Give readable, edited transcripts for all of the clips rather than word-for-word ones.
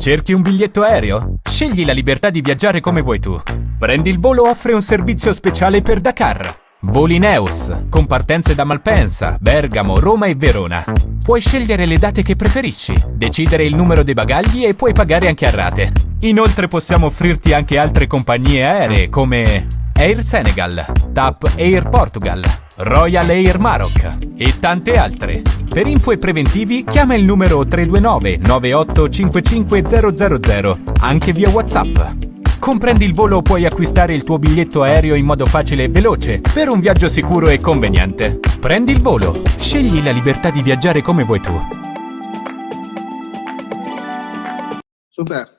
Cerchi un biglietto aereo? Scegli la libertà di viaggiare come vuoi tu. Prendi il volo offre un servizio speciale per Dakar. Voli Neus, con partenze da Malpensa, Bergamo, Roma e Verona. Puoi scegliere le date che preferisci, decidere il numero dei bagagli e puoi pagare anche a rate. Inoltre possiamo offrirti anche altre compagnie aeree come Air Senegal, TAP Air Portugal, Royal Air Maroc e tante altre. Per info e preventivi chiama il numero 329 9855 000 anche via WhatsApp. Comprendi il volo o puoi acquistare il tuo biglietto aereo in modo facile e veloce per un viaggio sicuro e conveniente. Prendi il volo, scegli la libertà di viaggiare come vuoi tu. Super.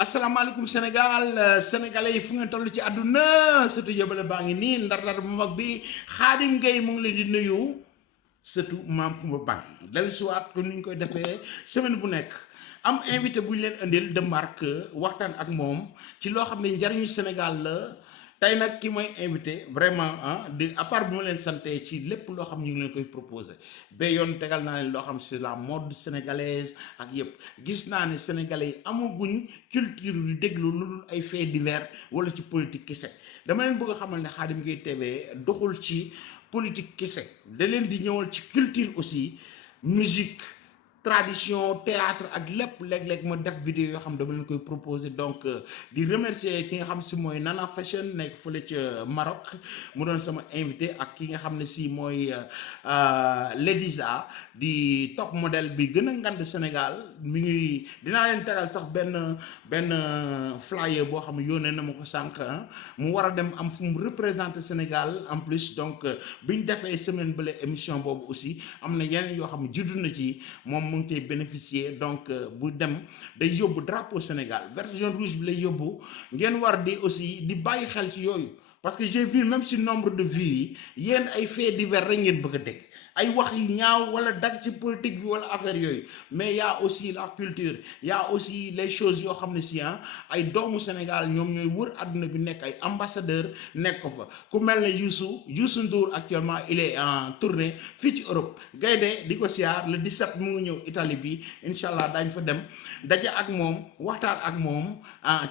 asalaamaaleykum Sénégal sénégalais yi fu ngeen toll ci àdduna surtout yóbbale baa ngi nii ndar bu mag bi Khadim Gueye mu ngi leen di nuyu surtout maam Kumba Bang dellu siwaat comme ni ñu koy defee semaine bu nekk am invité bu ñu leen indil de marque waxtaan ak moom ci loo xam ne njariñu Sénégal la tey nag ki mooy invité vraiment di à part bi ma leen sante ci lépp loo xam ñu ngi leen koy proposé ba yoon tegal naa leen loo xam c'est la mode sénégalaise ak yëpp gis naa ne sénégalais yi amaguñ culture yu déglu lu dul ay faits divers wala ci politique kese dama leen bëgg a xamal ne Khadim Gueye TV doxul ci politique kese da leen di ñëwal ci culture aussi musique tradition théâtre ak lépp léeg-léeg ma def vidéo yoo xam dama leen koy proposer donc di remercier ki nga xam si mooy Nana Fashion nekk fële ca Maroc mu doon sama invité ak ki nga xam ne si mooy Lediza di top modèle bi gën a ngand Sénégal mi ngi dinaa leen tegal sax benn flyer boo xam ne yónnee na ma ko sànq mu war a dem am fu mu représenter Sénégal en plus donc biñ defee semaine bële émission boobu aussi am na yeneen yoo xam ne juddu na ci moom mu ngi koy bénéficier donc bu dem day yóbbu drapeau Sénégal version rouge bi lay yóbbu ngeen war di aussi di bàyyi xel ci yooyu parce que j'ai vu même si nombre de vues yi yéen ay faits divers rek ngeen bëgg a dégg ay wax yu ñaaw wala dag ci politique bi wala affaire yooyu mais y a aussi la culture y a aussi les choses yoo xam ne si ay doomu Sénégal ñoom ñooy wër àdduna bi nekk ay ambassadeur nekk ko fa ku mel ne Youssou Ndour actuellement il est en tournée fii ci Europe gaynde di ko siyaar le 17 mu ngi ñëw Italie bi incha allah daañ fa dem daje ak moom waxtaan ak moom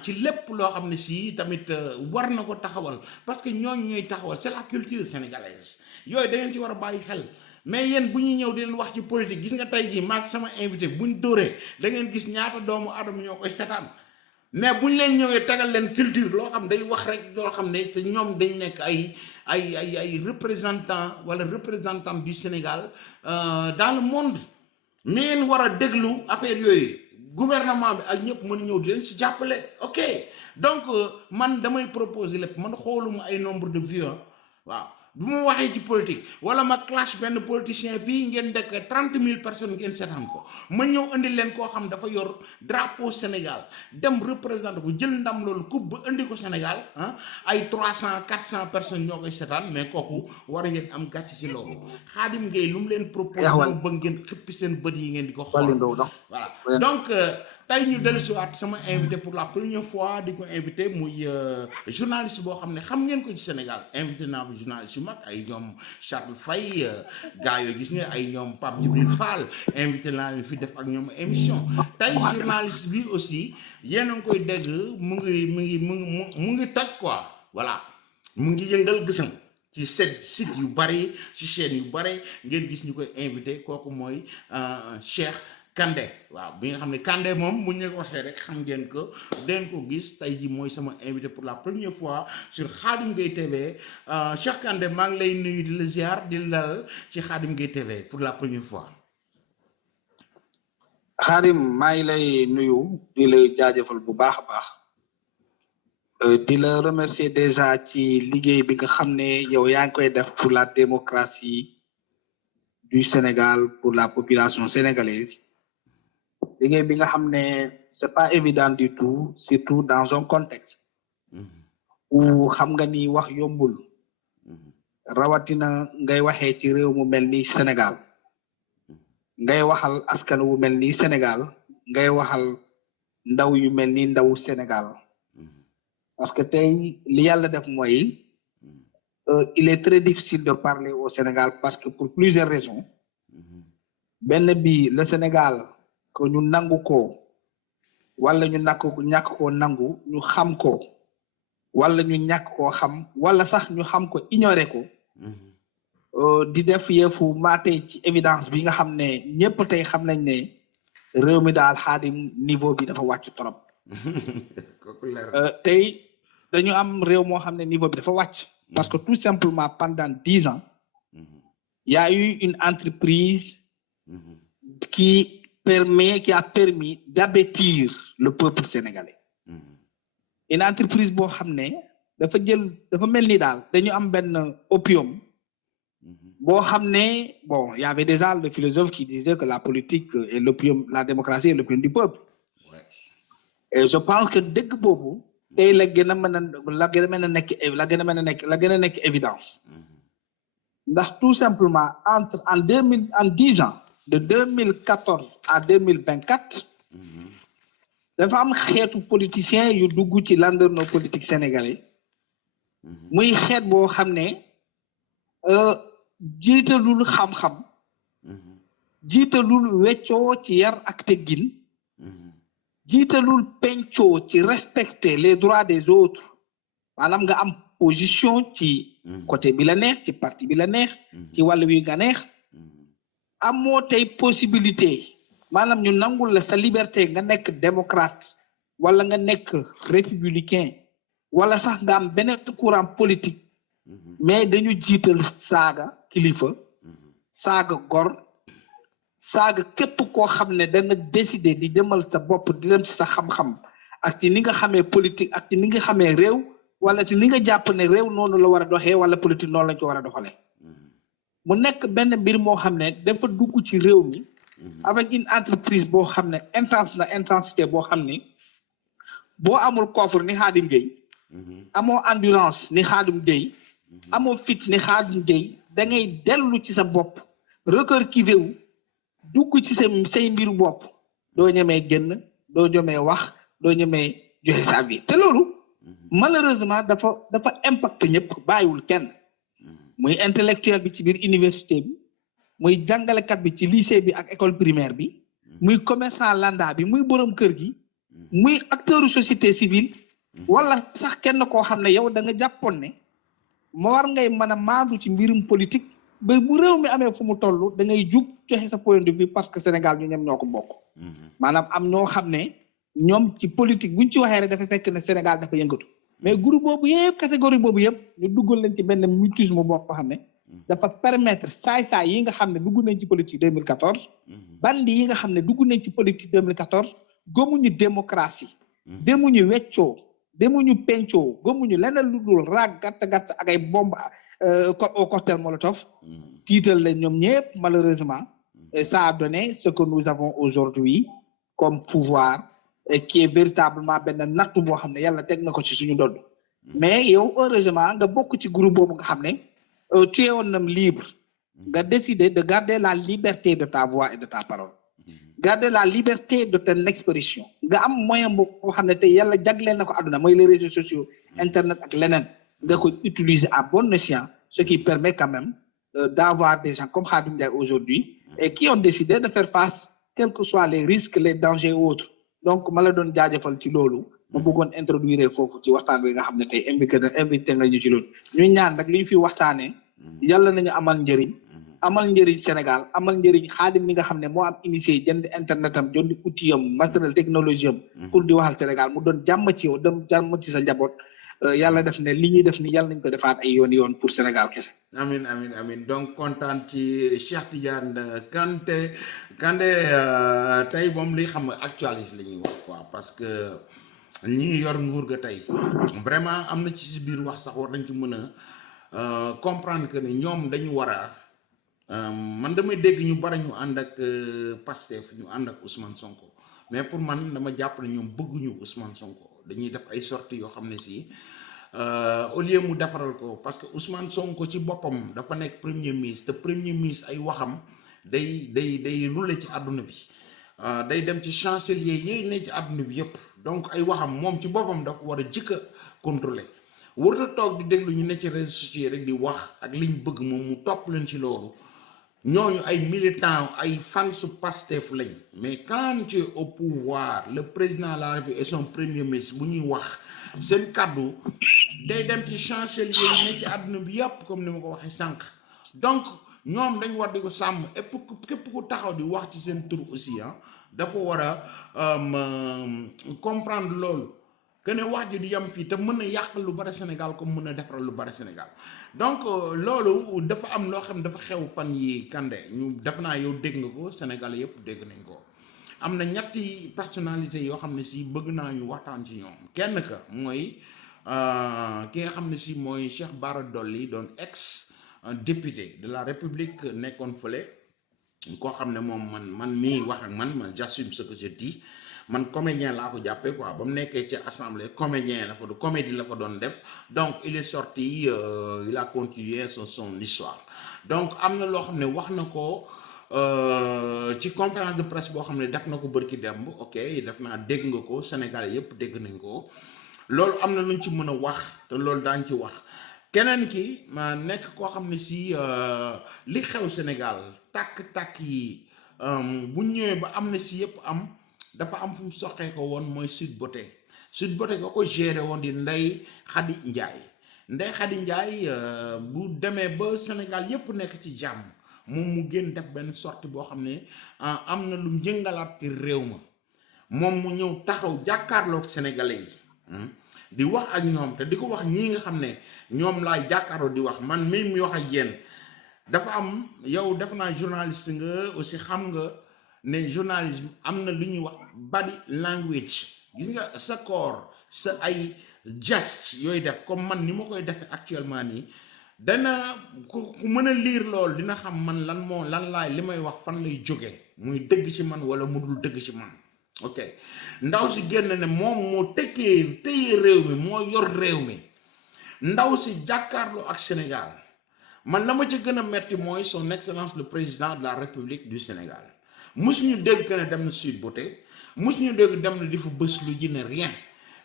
ci lépp loo xam ne si tamit war na ko taxawal parce que ñooñu ñooy taxawal c'est la culture sénégalaise yooyu da ngeen ci war a bàyyi xel mais yéen bu ñuy ñëw di leen wax ci politique gis nga tey jii maak sama invité buñ dóoree da ngeen gis ñaata doomu aadama ñoo koy setaan mais buñ leen ñëwee tegal leen culture loo xam day wax rek loo xam ne te ñoom dañ nekk ay représentant wala représentant du Sénégal dans le monde mais yéen war a déglu affaire yooyu gouvernement bi ak ñëpp mën ñëw di leen si jàppale ok donc man damay proposer lépp man xooluma ay nombre de vues waaw bu ma waxee ci politique wala ma clash benn politicien fii ngeen dekk 30 000 personnes ngeen seetaan ko ma ñëw indi leen koo xam dafa yor drapeau Sénégal dem représenté ko jël ndam loolu coupe ba indi ko Sénégal ay 300 400 personnes ñoo koy seetaan mais kooku war ngeen am gàcc ci loolu Khadim Gueye lu mu leen proposé moo bëgg ngeen xëppi seen bët yi ngeen di ko xool voilà donc tey ñu dellusiwaat sama invité pour la première fois di ko invité muy journaliste boo xam ne xam ngeen ko ci Sénégal invité naa ko journaliste yu mag ay ñoom Charles Faye gars yooyu gis nga ay ñoom Pape Djibril Fall invité naa leen fi def ak ñoom émission tey journaliste bi aussi yéen a ngi koy dégg mu ngi toj quoi voilà mu ngi yëngal gësam ci site yu bari ci chaîne yu bari ngeen gis ñu koy invité kooku mooy Cheikh Kandé waaw bi nga xam ne Kandé moom mu ñu ko waxee rek xam ngeen ko den ko gis tey ji mooy sama invité pour la première fois sur Khadim Gueye TV Cheikh Kandé maa ngi lay nuyu di la ziar di la dalal ci Khadim Gueye TV pour la première fois. Khadim maa ngi lay nuyu di la jaajëfal bu baax a baax di la remercier déjà ci liggéey bi nga xam ne yow yaa ngi koy def pour la démocratie du Sénégal pour la population sénégalaise. liggéey bi nga xam ne c'est pas évident du tout surtout dans un contexte où xam nga ni wax yombul rawatina ngay waxee ci réew mu mel ni Sénégal ngay waxal askan wu mel ni Sénégal ngay waxal ndaw yu mel ni ndawu Sénégal parce que tey li yàlla def mooy il est très difficile de parler au Sénégal parce que pour plusieurs raisons benn bi le Sénégal que ñu nangu ko wala ñu ñàkk koo nangu ñu xam ko wala ñu ñàkk koo xam wala sax ñu xam ko ignorer ko di def yëfu maatee ci évidence bi nga xam ne ñëpp tey xam nañ ne réew mi daal Xaadim niveau bi dafa wàcc trop tey dañu am réew moo xam ne niveau bi dafa wàcc parce que tout simplement pendant 10 ans il y a eu une entreprise qui a permis d'abêtir le peuple sénégalais une entreprise boo xam ne dafa mel ni daal dañu am benn opium boo xam ne bon il y avait déjà le philosophe qui disait que la politique est l'opium, la démocratie est l'opium du peuple et je pense que dëgg boobu tey la gën a mën a nekk évidence ndax tout simplement en 10 ans de 2014 à 2024 dafa am xeetu politicien yu dugg ci landerneau politique sénégalais muy xeet boo xam ne jiitalul xam-xam jiitalul weccoo ci yar ak teggin jiitalul pencoo ci respecter les droits des autres maanaam nga am position ci côté bi la neex ci parti bi la neex ci wàll wi nga neex amoo tey possibilité maanaam ñu nangul la sa liberté nga nekk démocrate wala nga nekk républicain wala sax nga am beneen courant politique mais dañu jiital saaga kilifa saaga gor saaga képp koo xam ne da nga décider di demal sa bopp di dem ci sa xam-xam ak ci ni nga xamee politique ak ci ni nga xamee réew wala ci ni nga jàpp ne réew noonu la war a doxee wala politique noonu lañ ko war a doxalee mu nekk benn mbir moo xam ne dafa dugg ci réew mi avec une entreprise boo xam ne intensité boo xam ne boo amul coffre ni Khadim Gueye amoo endurance ni Khadim Gueye amoo fit ni Khadim Gueye da ngay dellu ci sa bopp recœur-kivé wu dugg ci say mbiru bopp doo ñemee génn doo ñemee wax doo ñemee joxe sa vie te loolu malheureusement dafa impacté ñëpp bàyyiwul kenn muy intellectuel bi ci biir université bi muy jàngalekat bi ci lycée bi ak école primaire bi muy commerçant lambda bi muy borom kër gi muy acteur société civile wala sax kenn koo xam ne yow da nga jàppoon ne ma war ngay mën a maandu ci mbirum politique ba bu réew mi amee fu mu toll da ngay jug joxe sa point de vue parce que Sénégal ñu ñoom ñoo ko bokk maanaam am ñoo xam ne ñoom ci politique buñ ci waxee rek dafa fekk ne Sénégal dafa yëngatu mais groupe boobu yëpp catégorie boobu yëpp ñu duggal leen ci benn mutisme boo xam ne dafa permettre saay-saay yi nga xam ne dugg nañ ci politique 2014 bandi yi nga xam ne dugg nañ ci politique 2014 gëmuñu démocratie demuñu weccoo demuñu pencoo gëmuñu leneen lu dul raag gàtt ak ay bombe au cocktail molotov tiital leen ñoom ñëpp malheureusement et ça a donné ce que nous avons aujourd'hui comme pouvoir et qui est véritablement benn nattu boo xam ne yàlla teg na ko ci suñu dodd mais yow heureusement nga bokk ci groupe boobu nga xam ne tu es un homme libre nga décider de garder la liberté de ta voix et de ta parole garder la liberté de ton expression nga am moyen boo xam ne tey yàlla jagleel na ko àdduna mooy les réseaux sociaux internet ak leneen nga koy utiliser à bon escient ce qui permet quand même d'avoir des gens comme Khadim Ndiaye aujourd'hui et qui ont décidé de faire face quels que soient les risques les dangers autres donc ma la doon jaajëfal ci loolu ma bëggoon introduire foofu ci waxtaan bi nga xam ne tey invité nga ñu ci loolu ñu ñaan rek li ñu fi waxtaanee yàlla nañu amal njëriñ Sénégal amal njëriñ Khadim mi nga xam ne moo am initié jënd internet am jënd outil am matériel technologie am pour di waxal Sénégal mu doon jàmm ci yow dem jàmm ci sa njaboot yàlla def ne li ñuy def ni yàlla nañ ko defaat ay yoon pour Sénégal kese. amin donc kontaan ci Cheikh Tidiane Kanté tey moom li xam actualité la ñuy wax quoi parce que ñi yor nguur ga tey vraiment am na ci si biir wax sax war nañ ci mën a comprendre que ne ñoom dañu war a man damay dégg ñu bari ñu ànd ak Pastef ñu ànd ak Ousmane Sonko mais pour man dama jàpp ne ñoom bëgguñu Ousmane Sonko dañuy def ay sorties yoo xam ne si au lieu mu defaral ko parce que Ousmane Sonko ci boppam dafa nekk premier ministre te premier ministre ay waxam day rouler ci àdduna bi day dem ci chancelier yi ne ci àdduna bi yëpp donc ay waxam moom ci boppam dafa war a jëkk a contrôler warut a toog di déglu ñu ne ci réseaux sociaux rek di wax ak liñ bëgg moom mu topp leen ci loolu ñooñu ay militants ay fans Pastef lañ mais quand tu es au pouvoir le président de la République et son premier ministre bu ñuy wax seen kaddu day dem ci chancelier yi ne ci àdduna bi yëpp comme ni ma ko waxee sànq donc ñoom dañ war di ko sàmm et képp ku taxaw di wax ci seen tur aussi ah dafa war a comprendre loolu que ne wax ji di yam fii te mën a yàq lu bari Sénégal comme mën a defaral lu bari Sénégal donc loolu dafa am loo xam dafa xew fan yi Kandé ñu def naa yow dégg nga ko Sénégal yëpp dégg nañ ko am na ñetti personnalité yoo xam ne si bëgg naa ñu waxtaan ci ñoom kenn ka mooy ki nga xam ne si mooy Cheikh Bara Dolly doon ex député de la République nekkoon fële koo xam ne moom man mii wax ak man j'assume ce que je dis man comédien laa ko jàppee quoi ba mu nekkee ci assemblée comédien la ko du comédie la ko doon def donc il est sorti il a continué son histoire donc am na loo xam ne wax na ko ci conférence de presse boo xam ne def na ko bërki demb ok def naa dégg nga ko Sénégalais yépp dégg nañ ko loolu am na luñ ci mën a wax te loolu daañ ci wax keneen ki ma nekk koo xam ne si li xew Sénégal tàkk-tàkk yi bu ñëwee ba am na si yépp am dafa am fu mu soxee ko woon mooy Sweet Beauté nga ko géré woon di Ndeye Khady Ndiaye bu demee ba Sénégal yépp nekk ci jàmm moom mu génn def benn sortie boo xam ne am na lu njëngalaat ci réew ma moom mu ñëw taxaw jàkkaarloog sénégalais yi di wax ak ñoom te di ko wax ñii nga xam ne ñoom laay jàkkaarloo di wax man mii mi wax ak yéen dafa am yow def naa journaliste nga aussi xam nga ne journalisme am na lu ñuy wax body language gis nga sa corps sa ay gestes yooyu def comme man ni ma koy defee actuellement nii dana ku mën a lire loolu dina xam man lan laay li may wax fan lay jógee muy dëgg ci man wala mu dul dëgg ci man ok ndaw si génn ne moom moo téye réew mi moo yor réew mi ndaw si jàkkaarloo ak Sénégal man la ma ca gën a metti mooy son excellence le président de la République du Sénégal musuñu dégg que ne dem na Sweet Beauté musuñu dégg dem na di fa bës lu ji ne rien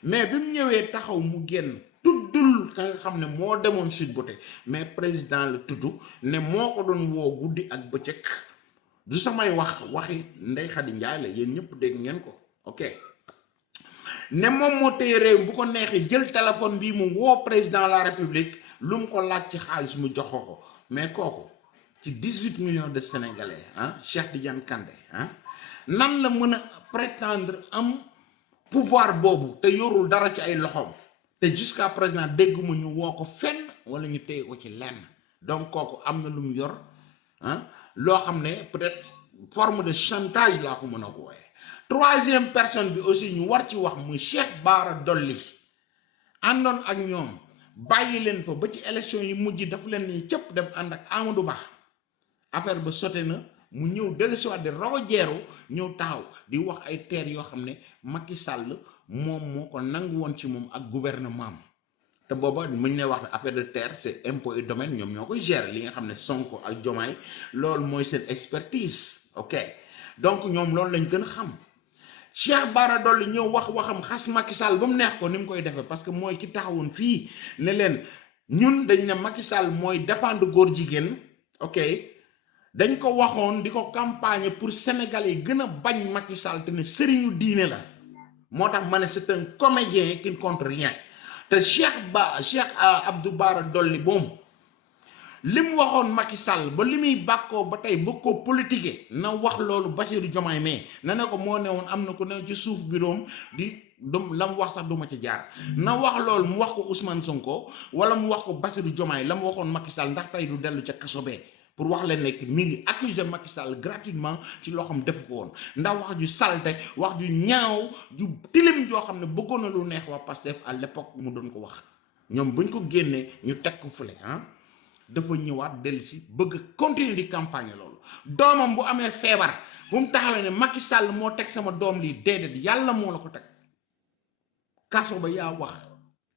mais bi mu ñëwee taxaw mu génn tuddul ka nga xam ne moo demoon Sweet Beauté mais président la tudd ne moo ko doon woo guddi ak bëccëg du samay waxi Ndeye Khady Ndiaye la yéen ñëpp dégg ngeen ko ok ne moom moo téye réew bu ko neexee jël téléphone bii mu woo président de la République lu mu ko laaj ci xaalis mu jox ko mais kooku ci 18 millions de Sénégalais Cheikh Tidiane Kandé nan la mën a prétendre am pouvoir boobu te yorul dara ci ay loxoom te jusqu'à présent dégguma ñu woo ko fenn wala ñu téye ko ci lenn donc kooku am na lu mu yor loo xam ne peut-être forme de chantage laa ko mën a ko wooye troisième personne bi aussi ñu war ci wax muy Cheikh Bara Dolly àndoon ak ñoom bàyyi leen fa ba ci élection yi mujj dafa leen ni cëpp dem ànd ak Amadou Ba affaire ba sote na mu ñëw dellusiwaat di rojeeru ñëw taxaw di wax ay terres yoo xam ne Macky Sall moom moo ko nangu woon ci moom ak gouvernement am te booba muñ ne wax ne affaire de terre c'est impôt et domaine ñoom ñoo koy gérer li nga xam ne Sonko ak Diomaye loolu mooy seen expertise ok donc ñoom loolu lañ gën a xam Cheikh Bara Dolly ñëw waxam xas Macky Sall ba mu neex ko ni mu koy defee parce que mooy ki taxawoon fii ne leen ñun dañ ne Macky Sall mooy défendre góor jigéen ok dañ ko waxoon di ko campagne pour Sénégalais yi gën a bañ Macky Sall te ne sëriñu diine la moo tax ma ne c'est un comédien qui ne compte rien te Cheikh Abdou Bara Dolly boom li mu waxoon Macky Sall ba li muy bàkkoo ba tey bëgg ko politiquer na wax loolu Bassirou Diomaye mais na ne ko moo ne woon am na ko ne ci suuf biroom di la mu wax sax duma ci jaar na wax loolu mu wax ko Ousmane Sonko wala mu wax ko Bassirou Diomaye la mu waxoon Macky Sall ndax tey du dellu ca kaso bee pour wax leen nekk mi ngi accuser Macky Sall gratuitement ci loo xam defu ko woon ndax wax ju salte wax ju ñaaw ju tilim joo xam ne bëggoon na lu neex waa Pastef à l'époque mu doon ko wax ñoom buñ ko génnee ñu teg ko fële dafa ñëwaat dellusi bëgg continuer di campagne loolu doomam bu amee feebar bu mu taxawee ne Macky Sall moo teg sama doom lii déedéet yàlla moo la ko teg kaso ba yaa wax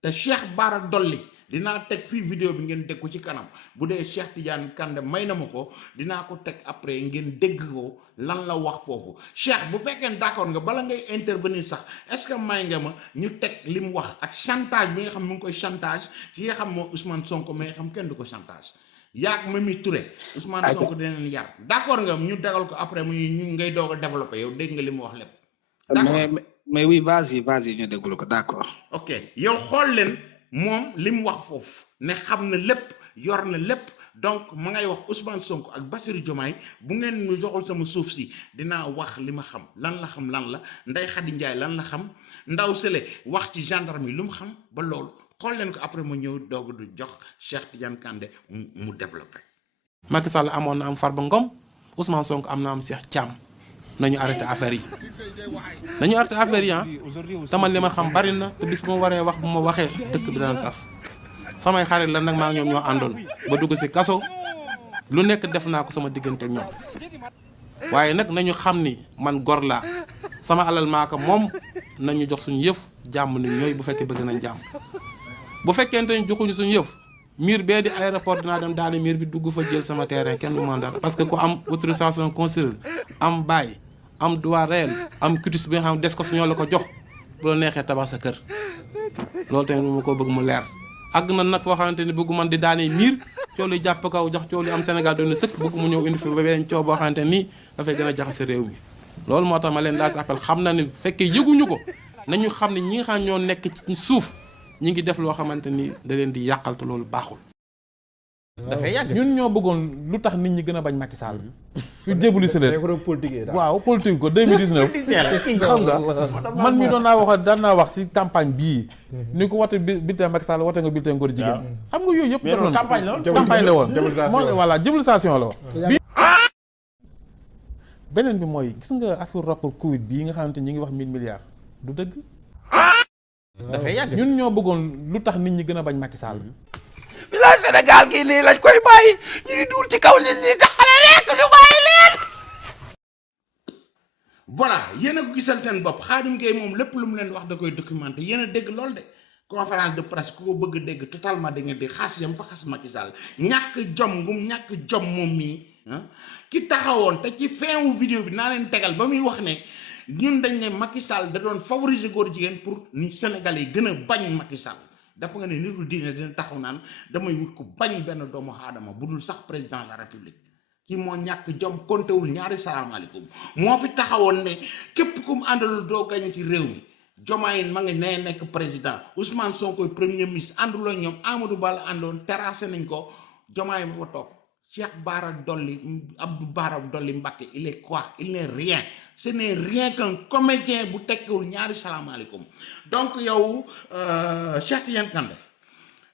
te Cheikh Bara Dolly dinaa teg fii vidéo bi ngeen dégg ko ci kanam bu dee Cheikh Tidiane Kandé may na ma ko dinaa ko teg après ngeen dégg ko lan la wax foofu Cheikh bu fekkee d'accord nga bala ngay intervenir sax est-ce que may nga ma ñu teg li mu wax ak chantage bi nga xam mu ngi koy chantage ci nga xam moo Ousmane Sonko mais nga xam kenn du ko chantage yaak Mimi Touré Ousmane Sonko dinañ yar d'accord nga ñu dagal ko après muy ñu ngay doog a développer yow dégg nga li mu wax lépp mais oui vas-y ñu déglu ko d'accord. ok yow xool leen moom li mu wax foofu ne xam na lépp yor na lépp donc ma ngay wax Ousmane Sonko ak Bassirou Diomaye bu ngeen ñu joxul sama suuf si dinaa wax li ma xam lan la Ndeye Khady Ndiaye lan la xam ndaw sële wax ci gendarme yi lu mu xam ba loolu xool leen ko après ma ñëw doog du jox Cheikh Tidiane Kandé mu développé. Macky Sall amoon na am Farba Ngom Ousmane Sonko am na am Cheikh Thiam nañu arrêté affaire yi tamal li ma xam bari na te bis bu ma waree wax bu ma waxee dëkk bi dana tas samay xarit lan nag maa ngi ñoom ñoo àndoon ba dugg si kaso lu nekk def naa ko sama diggante ak ñoom waaye nag nañu xam ni man gor laa sama alal maa ko moom nañu jox suñu yëf jàmm ni ñooy bu fekkee bëgg nañ jàmm bu fekkente ñu joxuñu suñu yëf miir bee di aéroport dinaa dem daani miir bi dugg fa jël sama terrain kenn du man dara parce que ku am autorisation construire am bail am droit réel am cutis bi nga xam des ko su ñoo la ko jox bu la neexee tabax sa kër loolu tamit mu ko bëgg mu leer àgg na nag foo xamante ni bëggu man di daane miir coow li jàpp kaw jox coow li am Sénégal doon na sëkk bëgg mu ñëw indi fi ba beneen coow boo xamante nii dafay gën a jaxase réew mi loolu moo tax ma leen daal si appel xam na ni fekkee yëguñu ko nañu xam ne ñi nga xam ñoo nekk ci suuf ñi ngi def loo xamante ni da leen di yàqal te loolu baaxul. dafay yàgg ñun ñoo bëggoon lu tax nit ñi gën a bañ Macky Sall. ñu jébuli si leen waaw politique ko 2019. xam nga man mi doon naa wax daan naa wax si campagne bii. ni ko wote bulletin Macky Sall wote nga bulletin ngóor jigéen. xam nga yooyu yëpp. def nañu campagne la woon voilà jéblisation la woon. beneen bi mooy gis nga affaire rapport Covid bii nga xamante ñi ngi wax 1000 milliards du dëgg. dafay yàgg ñun ñoo bëggoon lu tax nit ñi gën a bañ Macky Sall. bilaay Sénégal gii nii lañ koy bàyyi ñuy duul ci kaw nit ñi taxale rek ñu bàyyi leen. voilà yéen a ko gisal seen bopp Khadim Gueye moom lépp lu mu leen wax da koy documenté yéen a dégg loolu de conférence de presse ku ko bëgg a dégg totalement da ngeen di xas yam fa xas Macky Sall ñàkk jom ngum ñàkk jom moom mii ki taxawoon te ci fin wu vidéo bi naa leen tegal ba muy wax ne ñun dañ ne Macky Sall da doon favoriser góor jigéen pour ni Sénégalais yi gën a bañ Macky Sall dafa nga ne nitu diine dina taxaw naan damay wut ko bañ benn doomu aadama bu dul sax président de la république kii moo ñàkk jom kontewul ñaari salaamaaleykum moo fi taxawoon ne képp ku mu àndalul doo gañ ci réew mi Diomaye ma nga nee nekk président Ousmane Sonko premier ministre ànduloo ñoom Amadou Ba la àndoon terrassé nañ ko Diomaye ba fa toog Cheikh Bara Dolly Abdou Bara Dolly Mbacké il est quoi il n'est rien ce n'est rien qu'un comédien bu tekkiwul ñaari salaamaaleykum donc yow Cheikh Tidiane Kandé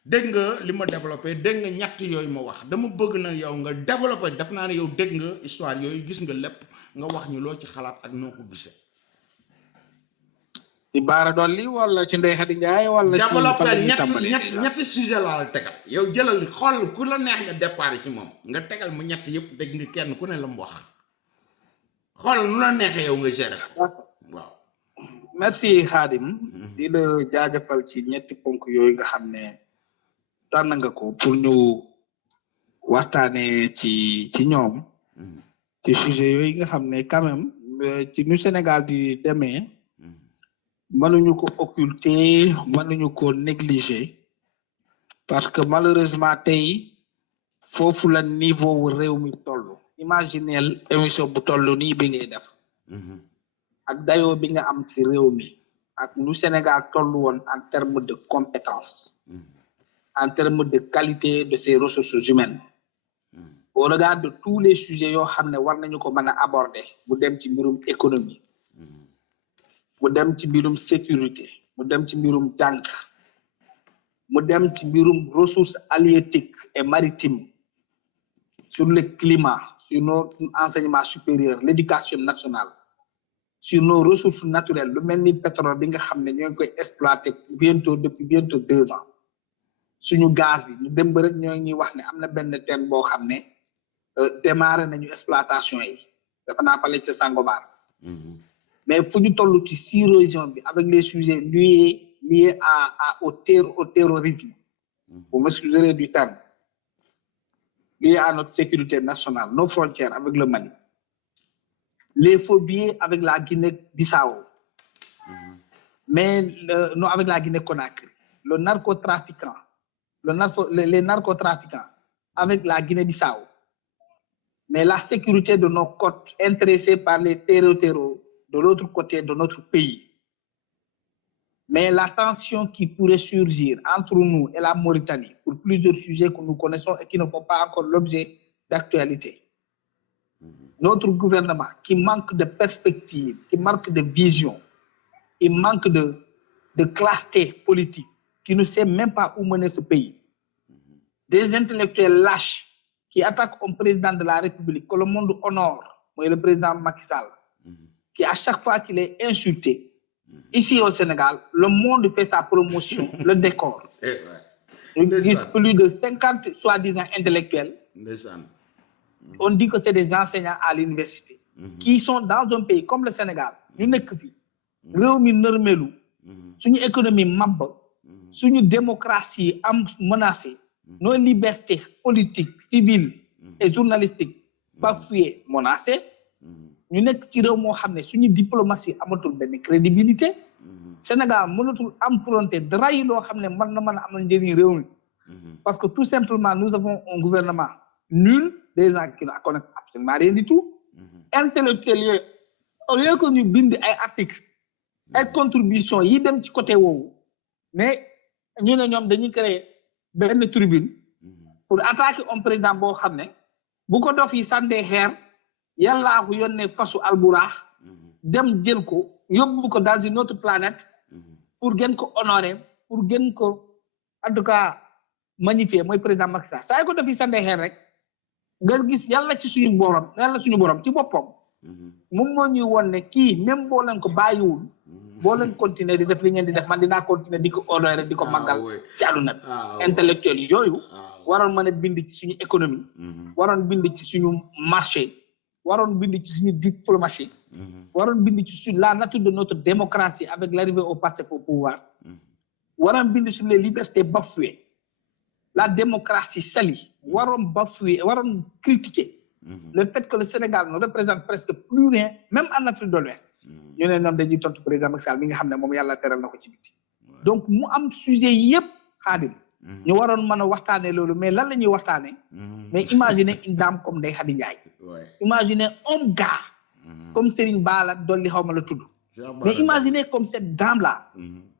dégg nga li ma développé dégg nga ñett yooyu ma wax dama bëgg na yow nga développé def naa ne yow dégg nga histoire yooyu gis nga lépp nga wax ñu loo ci xalaat ak noo ko gisee. ci Bara Dolly wala ci Ndeye Khady Ndiaye wala ci développé ñetti sujet laa la tegal yow jëlal xool ku la neex nga départ ci moom nga tegal mu ñett yëpp dégg nga kenn ku ne la mu wax xool nu la neexee yow nga gérer waaw. merci Khadim di la jaajëfal ci ñetti ponk yooyu nga xam ne tànn nga ko pour ñu waxtaanee ci ñoom ci sujet yooyu nga xam ne quand même ci nu Sénégal di demee mënuñu ko occulter mënuñu ko négliger parce que malheureusement tey foofu la niveau wu réew mi toll imagineel émission bu toll nii bi ngay def ak dayoo bi nga am ci réew mi ak nu Sénégal toll woon en termes de compétence en termes de qualité de ses ressources humaines au regard de tous les sujets yoo xam ne war nañu ko mën a aborder mu dem ci mbirum économie mu dem ci mbirum sécurité mu dem ci mbirum jàng mu dem ci mbirum ressources halieutiques et maritimes sur le climat sur nos enseignements supérieurs l'éducation nationale sur nos ressources naturelles lu mel ni pétrole bi nga xam ne ñoo ngi koy exploiter depuis bientôt 2 ans suñu gaz bi ñu dem ba rek ñoo ngi wax ne am na benn teen boo xam ne démarré nañu exploitation yi dafa naa fale ca Sangomar mais fu ñu toll ci érosion bi avec les sujets liés au terrorisme vous m'excuserez du terme liés à notre sécurité nationale nos frontières avec le Mali les phobies avec la Guinée-Bissau mais non avec la Guinée-Conakry les narcotrafiquants avec la Guinée-Bissau. Mais la sécurité de nos côtes intéressées par les terreaux de l'autre côté de notre pays. Mais la tension qui pourrait surgir entre nous et la Mauritanie pour plusieurs sujets que nous connaissons et qui ne font pas encore l'objet d'actualité. Notre gouvernement qui manque de perspective, qui manque de vision, qui manque de clarté politique, qui ne sait même pas où mener ce pays. Des intellectuels lâches qui attaquent un président de la République que le monde honore, moi le président Macky Sall, qui à chaque fois qu'il est insulté, ici au Sénégal, le monde fait sa promotion, le décor. Il existe plus de 50 soi-disant intellectuels. On dit que c'est des enseignants à l'université qui sont dans un pays comme le Sénégal. Nous sommes ici. Nous sommes économie mabba, suñu démocratie am menacée, nos libertés politiques, civiles et journalistiques bafouées, menacées. Ñu nekk ci réew moo xam ne suñu diplomatie amatul benn crédibilité. Sénégal mënatul am fronté dara yi loo xam ne mën na mën a amal njëriñ réew mi. Parce que tout simplement nous avons un gouvernement nul, des gens qui ne connaissent absolument rien du tout. Intellectuels yooyu au lieu que ñu bind ay articles ay contributions yi dem ci côté woowu mais ñu ne ñoom dañuy créer benn tribune pour attaquer un président boo xam ne bu ko dof yi sàndee xeer yàllaa ko yónnee fasu alburaax dem jël ko yóbbu ko dans une autre planète pour gën ko honorer pour gën ko en tout cas magnifier mooy président Macky Sall saa ko dof yi sàndee xeer rek nga gis yàlla ci suñu borom ci boppam moom moo ñuy woon ne kii même boo leen ko bàyyiwul boo leen continuer di def li ngeen di def man dinaa continuer di ko honorer di ko màggal ci àdduna bi intellectuel yooyu waroon mën a bind ci suñu économie waroon bind ci suñu marché waroon bind ci suñu diplomatie waroon bind ci la nature de notre démocratie avec l'arrivée au passé au pouvoir waroon bind sur les libertés bafouées la démocratie salie waroon bafouer waroon critiquer le fait que le Sénégal ne représente presque plus rien même en Afrique de l'Ouest ñu ne ñoom dañuy tontu président Macky Sall mi nga xam ne moom yàlla teral na ko ci biti donc mu am sujet yëpp Khadim ñu waroon mën a waxtaanee loolu mais lan la ñuy waxtaanee mais imaginez une dame comme Ndeye Khady Ndiaye imaginez un gars comme Serigne Bara Dolly xaw ma la tudd mais imaginez comme cette dame là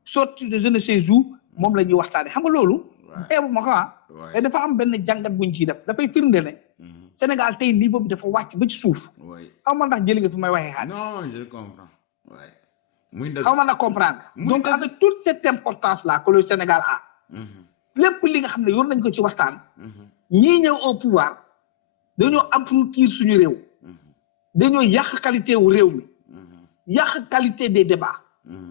sortie de je ne sais où moom la ñuy waxtaanee xam nga loolu xeebu ma ko mais dafa am benn jàngat buñ ciy def dafay firnde ne Sénégal tey niveau bi dafa wàcc ba ci suuf xaw ma ndax jëli nga fi may waxee xaar non je comprends xaw ma na comprendre donc avec toute cette importance là que le Sénégal a lépp li nga xam ne yor nañ ko ci waxtaan ñii ñëw au pouvoir dañoo abrutir suñu réew dañoo yàq qualité wu réew mi yàq qualité des débats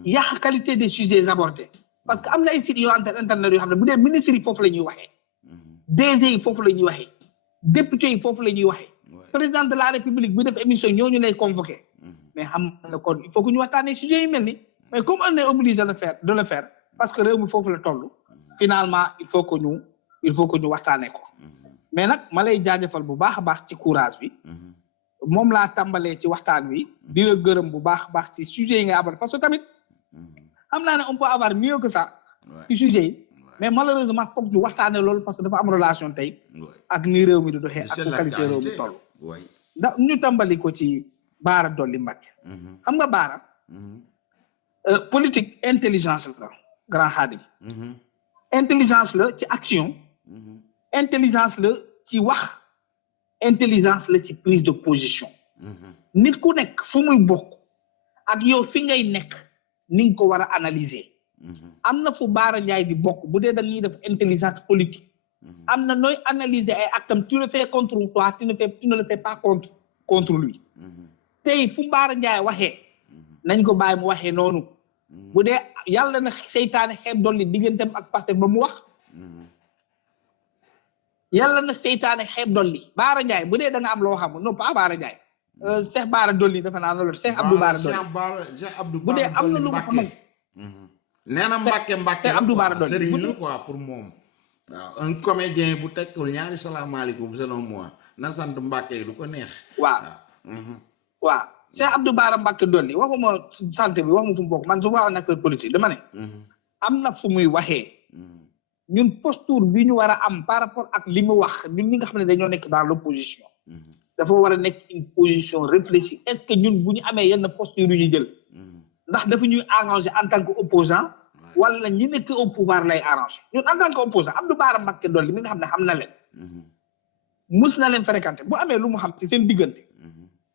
yàq qualité des sujets abordés parce que am na ay sites yoo internet yoo xam ne bu dee ministres yi foofu la ñuy waxee DG yi foofu la ñuy waxee député yi foofu la ñuy waxee président de la république bi def émission ñooñu lay convoqué mais xam na kon il faut que ñu waxtaanee sujets yi mel ni mais comme on est obligé de le faire parce que réew mi foofu la toll finalement il faut que ñu waxtaanee ko mais nag ma lay jaajëfal bu baax a baax ci courage bi moom laa tàmbalee ci waxtaan wi di la gërëm bu baax a baax ci sujets yi nga abal parce que tamit xam naa ne on peut avoir mieux que ça ci sujets yi mais malheureusement foog ñu waxtaanee loolu parce que dafa am relation tey ak ni réew mi di doxee ak qualité réew mi toll ndax ñu tàmbali ko ci Bara Dolly Mbacké xam nga Bara politique intelligence la grand Khadim intelligence la ci action intelligence la ci wax intelligence la ci prise de position nit ku nekk fu muy bokk ak yow fi ngay nekk ni nga ko war a analyser am na fu Bara Ndiaye di bokk bu dee dañuy def intelligence politique am na nooy analyser ay actam tu le fais contre toi tu ne le fais pas contre lui tey fu Bara Ndiaye waxee nañ ko bàyyi mu waxee noonu bu dee yàlla na seytaane xeeb dolli digganteem ak Pastef ba mu wax yàlla na seytaane xeeb dolli Bara Ndiaye bu dee da nga am loo xam non pas Bara Ndiaye Cheikh Bara Dolly dafa naa loolu Cheikh Abdou Bara Dolly bu dee am na lu mu xamal nee na Mbàkke Cheikh Abdou Bara Dolly sëriñ la quoi pour moom waaw un comédien bu tekkul ñaari salaamaaleykum selon moi na sant Mbàkke yi du ko neex waaw Cheikh Abdou Bara Mbacké Dolly waxuma santé bi waxuma fu mu bokk man su ma waxoon acteur politique dama ne am na fu muy waxee ñun posture bi ñu war a am par rapport ak li mu wax ñun ñi nga xam ne dañoo nekk dans l'opposition dafa war a nekk une position réfléchie est-ce que ñun bu ñu amee yenn posture yu ñu jël ndax dafa ñuy arranger en tant que opposant wala ñi nekk au pouvoir lay arranger ñun en tant que opposant Abdou Bara Mbacké Dolly mi nga xam ne xam na leen mus na leen fréquenté bu amee lu mu xam ci seen diggante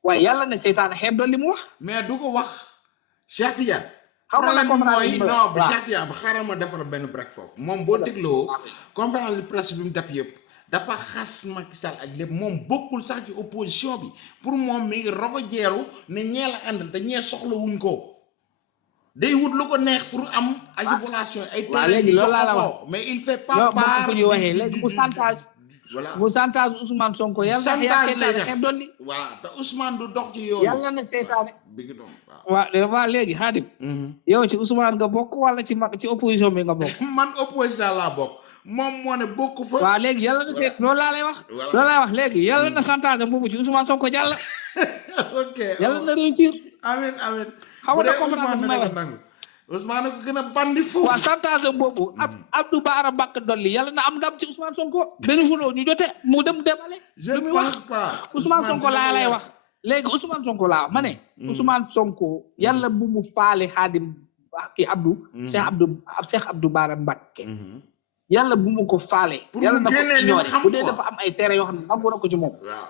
waaye yàlla ne seytaane xeeb doon li mu wax mais du ko wax Cheikh Tidiane xaw ma la problème bi mooy non waaw. Cheikh Tidiane xaaral ma defal benn break foofu moom boo dégloo conférence de presse bi mu def yëpp dafa xas Macky Sall ak lépp moom bokkul sax ci opposition bi pour moom mi ngi rogo jeeru ne ñee la àndal te ñee soxla wuñ ko day wut lu ko neex pour am agipulation ay waaw léegi loolu laa la wax mais il fait pas yow part ko ñu waxee léegi pourcentage voilà pourcentage Ousmane Sonko yàlla na chantage lay seytaane def xeeb doon li voilà te Ousmane du dox ci yooyu yàlla na seytaane bi ngi doon waaw waaw léegi Xaadim yow ci Ousmane nga bokk wala ci mag ci opposition bi nga bokk man opposition laa bokk moom moo ne bokk fa waaw léegi yàlla na seet loolu laa lay wax loolu laay wax léegi yàlla na chantage boobu ci Ousmane Sonko jàll ok yàlla na réussir amin amin Xaw bu nga dee comprendre Ousmane bu may dana ko wax. nangu Ousmane ko gën a bandi foofu waaw chantage boobu Abdou Bara Mbacké Dolly yàlla na am ndam ci Ousmane Sonko benn fuloo ñu jote mu dem demale je lu ne muy wax pense pas Ousmane Sonko laa lay wax léegi Ousmane Sonko laa wax ma ne Ousmane Sonko yàlla bu mu faale Xaadim kii Cheikh Abdou Bara Mbacké yàlla bu mu ko faale Pour yàlla mu na ko génnee li mu ignoré xam bu dee quoi. dafa am ay terrain yoo xam ne nangu na ko ci moom waaw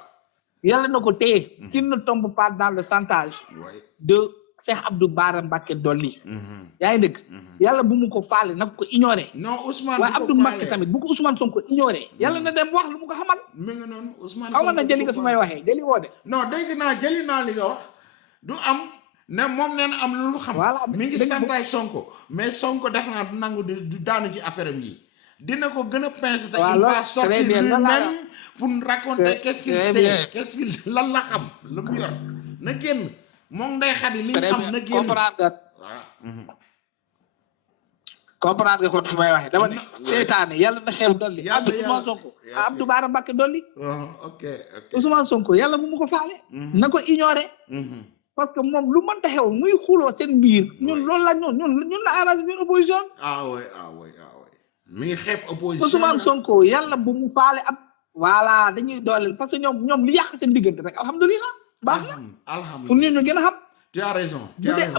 yàlla na ko téye qu'il ne tombe pas dans le chantage way de Cheikh Abdou Bara Mbacké Dolly yaa ngi dégg yàlla bu mu ko faale nag ko ignoré non Ousmane waaye du ko Abdou Mbacké faale. tamit bu ko Ousmane Sonko ignoré yàlla na dem wax lu mu ko xamal mi ngi noonu Ousmane xaw ma na Sonko jëli du nga ko fi may faale. waxee jëli woo de non dégg naa jëli naa li nga wax du am ne moom nee na am lu lu xam Voilà, mi ngi dégg nga santaay Sonko mais Sonko def naa du nangu du daanu ci affaire am yi dina ko gën a pince te Voilà, il va très sortir bien, loolu laa lui-même pour raconter Très- qu'est-ce qu'il très sait bien. qu'est-ce qu'il lan la xam lu mu yor na génn moom nday xadi li ñu très xam bien na génn comprendre nga voilà comprendre nga kon fi may waxee dama ne Non, seytaane yàlla na xeeb Dolly Yàlla- Abdou Ousmane yàlla- Sonko yàlla- Abdou Bara Mbacké Dolly ok ok Ousmane Sonko yàlla bu mu ko faale na ko ignoré parce que moom lu mënta xew muy xuloo seen biir ñun Ouais. loolu la ñun la arrangé ñun opposition ah oui mi ngi xeeb opposition Ousmane Sonko yàlla bu mu faale ab voilà dañuy dooleel parce que ñoom li yàq seen diggante rek alhamdulilah baax na pour ñun ñu gën a xam tu as raison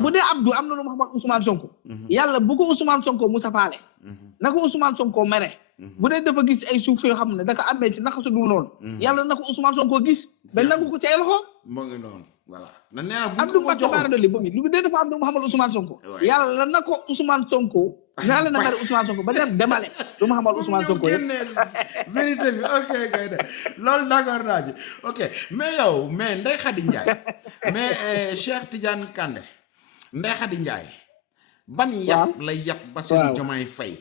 bu dee Abdou am na lu mu xam ak Ousmane Sonko yàlla bu ko Ousmane Sonko musa faale na ko Ousmane Sonko mere bu dee dafa gis ay suuf yoo xam ne da ko amee ci naka su dul noonu yàlla na ko Ousmane Sonko gis ba nangu ko ci ay loxo moo ngi noonu voilà na nee na bu Abdou ko Mbacké joxul Bara Dolly ba mi lu dee dafa am lu mu xamal Ousmane Sonko Ouais. yàlla na ko Ousmane Sonko yàlla na mere Ousmane Sonko ba dem demale lu mu xamal Ousmane Sonko yëpp génneel vérité bi ok kay de loolu d'accord naa ci ok mais yow mais Ndeye Khady Ndiaye mais Cheikh Tidiane Kandé Ndeye Khady Ndiaye ban yàpp lay yàpp Bassirou Waaw. Diomaye Faye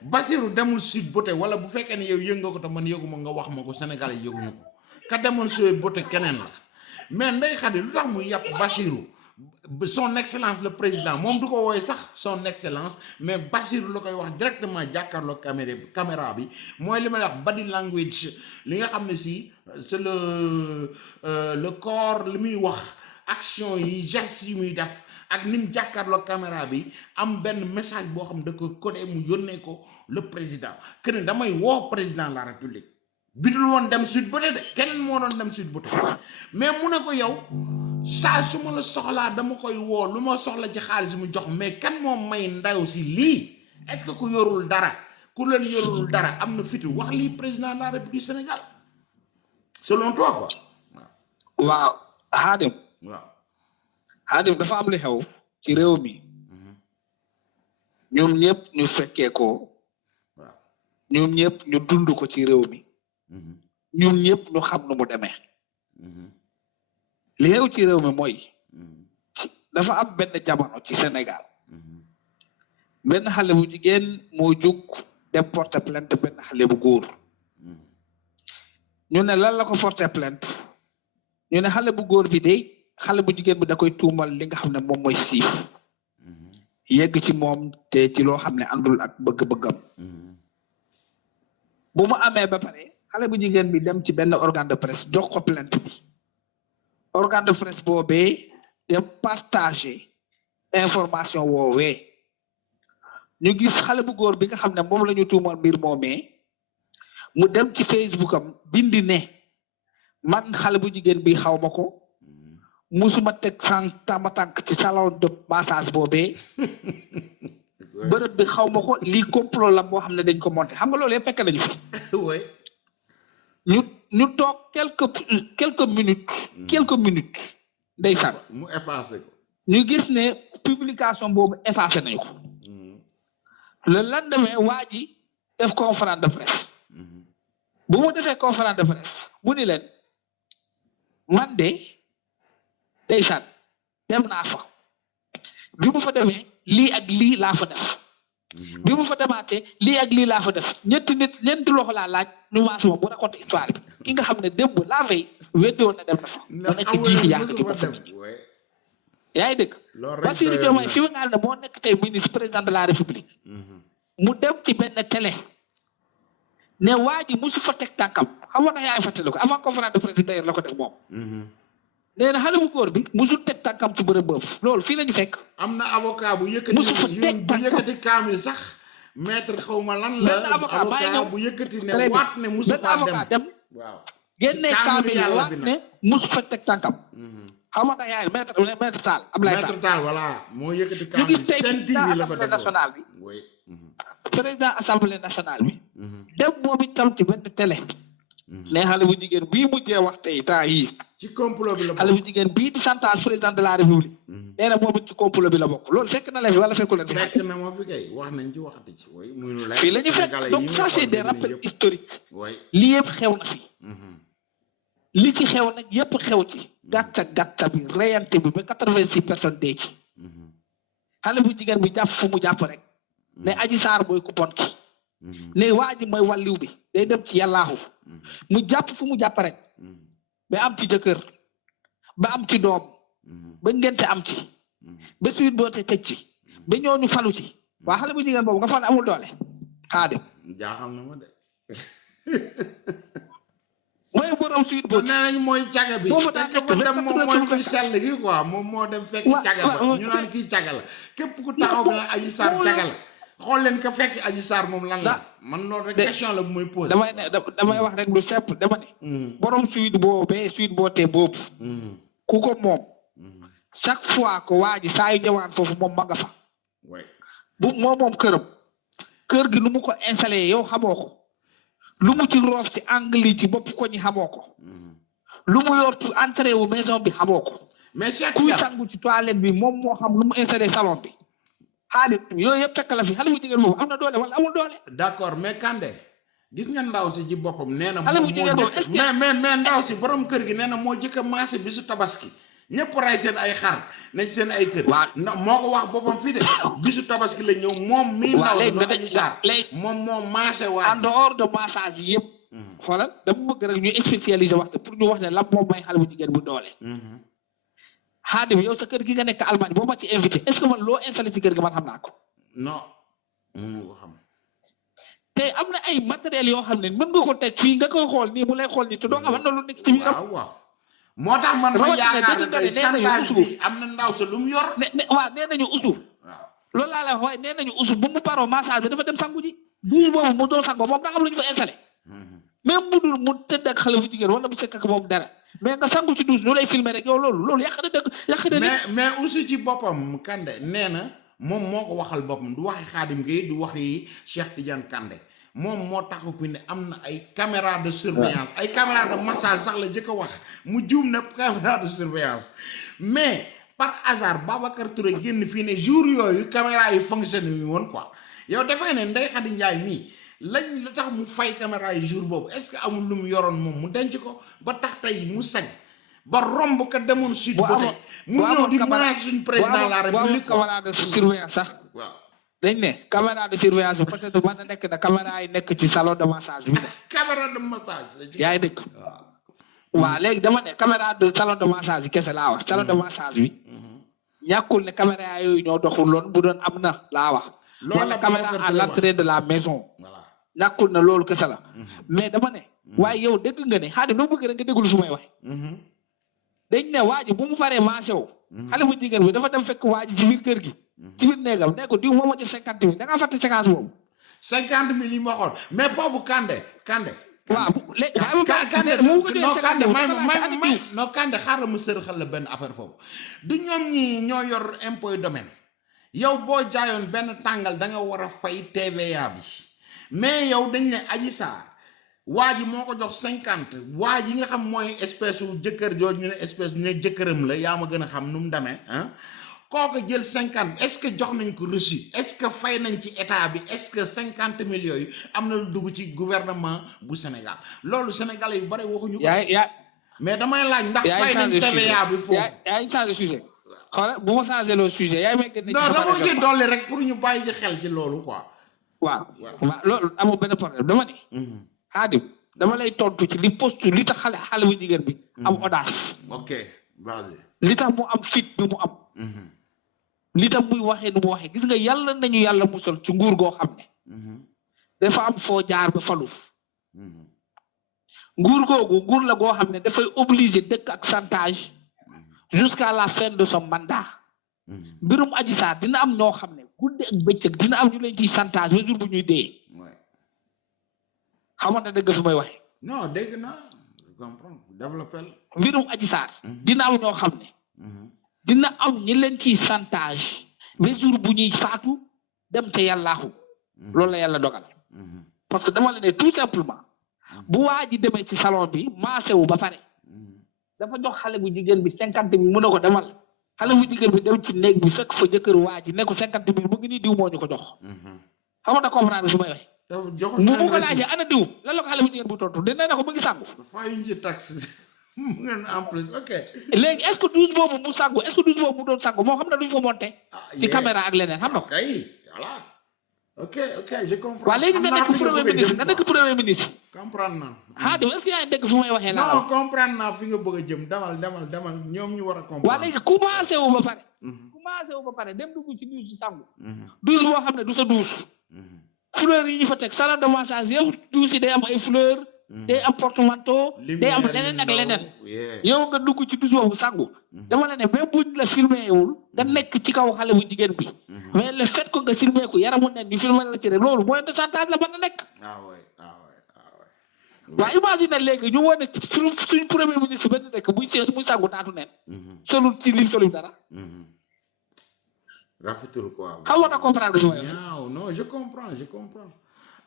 Bassirou demul Sud Beauté wala bu fekkee ne yow yëg nga ko te man yëguma nga wax ma ko Sénégal yi yëguñu ko ka demul Sud Beauté keneen la mais Ndeye Khady lu tax mu yàpp Bassirou son excellence le président moom du ko wooye sax son excellence mais Bassirou la koy wax directement jàkkaarloo caméra bi mooy li may wax body language li nga xam ne si c'est le corps li muy wax action yi gestes yi muy def ak ni mu jàkkaarloo caméra bi am benn message boo xam da ko codé mu yónnee ko le président que ne damay woo président de la république bi dul woon dem Sud Beauté de keneen moo doon dem Sud Beauté mais mu ne ko yow saa su ma la soxlaa dama koy woo lu ma soxla ci xaalis mu jox mais kan moom may ndaw si lii est-ce que ku yorul dara ku leen yorul dara am na fitu wax lii président de la république du Sénégal selon toi quoi waaw Xaadim waaw Xaadim dafa am li xew ci réew mi ñoom ñëpp ñu fekkee ko waaw ñoom ñëpp ñu dund ko ci réew mi ñoom ñëpp ñu xam nu mu demee li xew ci réew mi mooy dafa am benn jamono ci Sénégal benn xale bu jigéen moo jug dem porter plainte benn xale bu góor ñu ne lan la ko porter plainte ñu ne xale bu góor bi de xale bu jigéen bi da koy tuumal li nga xam ne moom mooy siif yegg ci moom te ci loo xam ne àndul ak bëgg-bëggam bu mu amee ba pare xale bu jigéen bi dem ci benn organe de presse jox ko plainte bi organe de presse boobee dem partager information woowee ñu gis xale bu góor bi nga xam ne moom la ñu tuumal mbir moomee mu dem ci Facebook am bindi ne man xale bu jigéen bi xaw ma ko musuma teg sama tànk ci salon de massage boobee bërëb bi xaw ma ko lii complot la boo xam ne dañ ko monté xam nga loolu yëpp fekk nañu fi ñu toog quelques minutes ndeysaan mu effacé ko ñu gis ne publication boobu effacé nañu ko le lendemain waa ji def conférence de presse bu mu defee conférence de presse mu ni leen man de ndeysaan dem naa fa bi mu fa demee lii ak lii laa fa def bi mu fa demaatee lii ak lii laa fa def ñeenti loxo laa laaj ñu maas moom bu raconté histoire bi ki nga xam ne démb la veille weddi woon na dem na fa mu nekk jiixi yàq ci boppam yaa ngi dëgg Bassirou Diomaye fi nga xam ne moo nekk tey ministre président de la république mu dem ci benn télé ne waa ji musu fa teg tànkam xamoon na yaay fàttali ko avant conférence de presse d'ailleurs la ko def moom nee na xale bu góor bi musul teg tànkam ci bërëb boobu loolu fii la ñu fekk am na avocat bu yëkkati kaamil sax maître xaw ma lan la avocat bu yëkkati ne waat ne musu fa dem waaw génne kaamil waat ne musu fa teg tànkam xamoon na yaay maître Tall Ablaye Tall voilà moo yëkkati kaamil Sen TV la ko def national bi président assemblée nationale bi dem moom itam ci benn télé ne xale bu jigéen bii mujjee wax tey temps yii ci complot bi la bokk xale bu jigéen bii di chantage président de la république nee na moom it ci complot bi la bokk loolu fekk na la fi wala fekku leen fekk na moo fi kay wax nañ ci waxati ci way muy lu leer fii la ñu fekk donc ça c'est des rappels historiques lii yëpp xew na fi li ci xew nag yëpp xew ci gàtta bi reyante bi ba 86 personnes dee ci xale bu jigéen bi jàpp fu mu jàpp rek ne Adji Sarr mooy ku bon ki ne waa ji mooy wàlliw bi day dem ci yàllaahu mu jàpp fu mu jàpp rek ba am ci jëkkër ba am ci doom ba ngente am ci ba suyit boote tëj ci ba ñooñu falu ci waa xale bu jigéen boobu nga fa ne amul doole Xaadim jaaxal na ma de mooy borom suyit boote nee nañ mooy caga bi te ko dem moom mooy kuy sell gi quoi moom moo dem fekk caga ba ñu naan kii caga la képp ku taxaw bi la Adji Sarr caga la xool leen ka fekk Adji Sarr moom lan la man loolu rek question la bu muy posé damay wax rek lu simple dama ne borom suite bootee boobu ku ko moom chaque fois que waa ji saa yu ñëwaan foofu moom ma nga fa bu moom këram kër gi nu mu ko installé yow xamoo ko lu mu ci roof ci angle yi ci bopp ko ñi xamoo ko lu mu yor ci entrée wu maison bi xamoo ko mais kuy sangu ci toilette bi moom moo xam lu mu installé salon bi Xaadim yooyu yëpp fekk la fi xale bu jigéen boobu am na doole wala amul doole. d'accord mais Kandé gis nga ndaw si ci boppam nee na. xale bu jigéen boobu mais ndaw si borom kër gi nee na moo jëkk a maase bisu tabaski ñëpp ray seen ay xar ne ci seen ay kër. waaw ndax moo ko wax boppam fii de bisu tabaski la ñëw moom. mii ndaw si doon Adji Sarr moom moo maase waa en dehors de massage yi yëpp. xoolal dama bëgg rek ñu spécialiser waxte pour ñu wax ne lan moom may xale bu jigéen bu doole. Xaadim yow sa kër gi nga nekk Allemagne boo ma ci invité est-ce que man loo installé ci kër gi man xam naa ko. non mënu ko xam. te am na ay matériel yoo xam ne mën nga ko teg fii nga koy xool nii mu lay xool nii te doo xam na lu nekk ci biiram. waaw moo tax man ma yaakaar ne tey chantage bi am na ndaw sa lu mu yor. waaw nee nañu usu. waaw loolu laa la wax waaye nee nañu usu bu mu paroo massage bi dafa dem sangu ji. douche boobu mu doon sangoo moom da xam lu ñu fa installé. même bu dul mu tëdd ak xale bu jigéen wala bu fekk ak moom dara. mais nga sangu ci douche ñu lay filmer rek yow loolu yàq na dëgg yàq na nit. mais aussi ci boppam Kandé nee na moom moo ko waxal boppam du waxi Khadim Gueye du waxi Cheikh Tidiane Kandé moom moo taxaw fi ne am na ay caméra de surveillance ay caméra de massage sax la jëkk a wax mu juum na caméra de surveillance mais par hasard Babacar Touré génn fii ne jour yooyu caméra yi fonctionné yu woon quoi yow dafay ne Ndeye Khady Ndiaye mii lañ la tax mu fay caméra yi jour boobu est-ce que amul lu mu yoroon moom mu denc ko ba tax tey mu sañ ba romb ka demoon sud ba tey mu ñëw di menacer suñu président de la république caméra de surveillance sax waaw dañ ne caméra de surveillance bi peut-être mën na nekk na caméra yi nekk ci salon de massage bi de caméra de massage yaa ngi dëkk waaw léegi dama ne caméra de salon de massage yi kese laa wax salon de massage bi ñàkkul ne caméra yooyu ñoo doxul loon bu doon am na laa wax wala caméra à l'entrée de la maison ñàkkul na loolu kese la mais dama ne waaye yow dégg nga ne Xaadim dama bëgg rek nga déglu su may wax dañ ne waa ji bu mu paree maase wu xale bu jigéen bi dafa dem fekk waa ji ci biir kër gi ci biir néegam ne ko diw moo ma jox 50 000 da ngaa fàtte séquence boobu 50 000 yi ma xool mais foofu Kandé waaw Kandé non Kandé may non Kandé xaaral mu sërxal la benn affaire foofu du ñoom ñi ñoo yor impôt domaine yow boo jaayoon benn tàngal da nga war a fay TVA bi mais yow dañ ne Adji Sarr waa ji moo ko jox 50 waa ji nga xam mooy espèce u jëkkër jooju ñu ne espèce ne jëkkëram la yaa ma gën a xam nu mu demee ah kooku jël 50 est-ce que jox nañ ko reçu est-ce que fay nañ ci état bi est-ce que 50 000 yooyu am na lu dugg ci gouvernement bu Sénégal loolu sénégalais yu bari waxuñu ko. mais damay laaj ndax fay nañ TVA bi foofu. yaa ngi changé sujet. xoolal bu ma changé le sujet yaa ngi may gën a. non dama ci dolli rek pour ñu bàyyi ci xel ci loolu quoi. waaw loolu amul benn problème dama ne. Khadim dama lay tontu ci li poste li tax xale bu jigéen bi. am audace. ok vas-y. li tax mu am fit bi mu am. li tax muy waxee nu mu waxee gis nga yàlla nañu yàlla musal ci nguur goo xam ne. dafa am foo jaar ba falu. nguur googu nguur la goo xam ne dafay obligé dëkk ak chantage jusqu'à la fin de son mandat. mbirum Adji Sarr dina am ñoo xam ne guddi ak bëccëg dina am ñu leen ciy chantage ba jour bu ñuy dee. xamante dëgg fi may waxee. non dégg naa je comprends développer. mbirum Adji Sarr dina am ñoo xam ne. dina am ñi leen ciy chantage ba jour bu ñuy faatu dem ca yàllaaxu. loolu la yàlla dogal. parce que dama la ne tout simplement. bu waa ji demee ci salon bi maase wu ba pare. dafa jox xale bu jigéen bi 50 000 mu ne ko demal. xale bu jigéen bi dem ci néeg bi fekk fa jëkkër waa ji ne ko 50 000 mu ngi nii diw moo ñu ko jox. xam nga comprendre su may waxee. mu ko laajee ana diw lan la ko xale bu jigéen bu tontu dina ne ko mu ngi sàngu. fayuñ ci taxe mu ngeen en plus ok. léegi est-ce que 12 boobu mu sàngu est-ce que 12 boobu mu doon sàngu moo xam ne duñ ko monté. ci caméra ak leneen xam na ko. voilà. ok je comprends. waaw léegi nga nekk premier ministre comprendre naa. est-ce que yaa ngi dégg fu may waxee. non comprendre naa fi nga bëgg a jëm demal ñoom ñu war a comprendre. waaw léegi commencé wu ba pare dem dugg ci douche ci sangu. douche boo xam ne du sa douche. fleur yi ñu fa teg salon de massage yëpp douche yi day am ay fleur. day am portemanteau. day am leneen ak leneen. yow nga dugg ci douche boobu sangu. dama la ne même buñ la filmé wul nga nekk ci kaw xale bu jigéen bi. mais le fait que nga filmé ko yaramu nen ñu filmé la ci rek loolu moyen de chantage la mën na nekk. waaw imagine léegi ñu wane suñ premier ministre benn nekk muy sangu taatu nen. solul ci lim solul dara. rafetul quoi. xaw na comprendre non je comprends.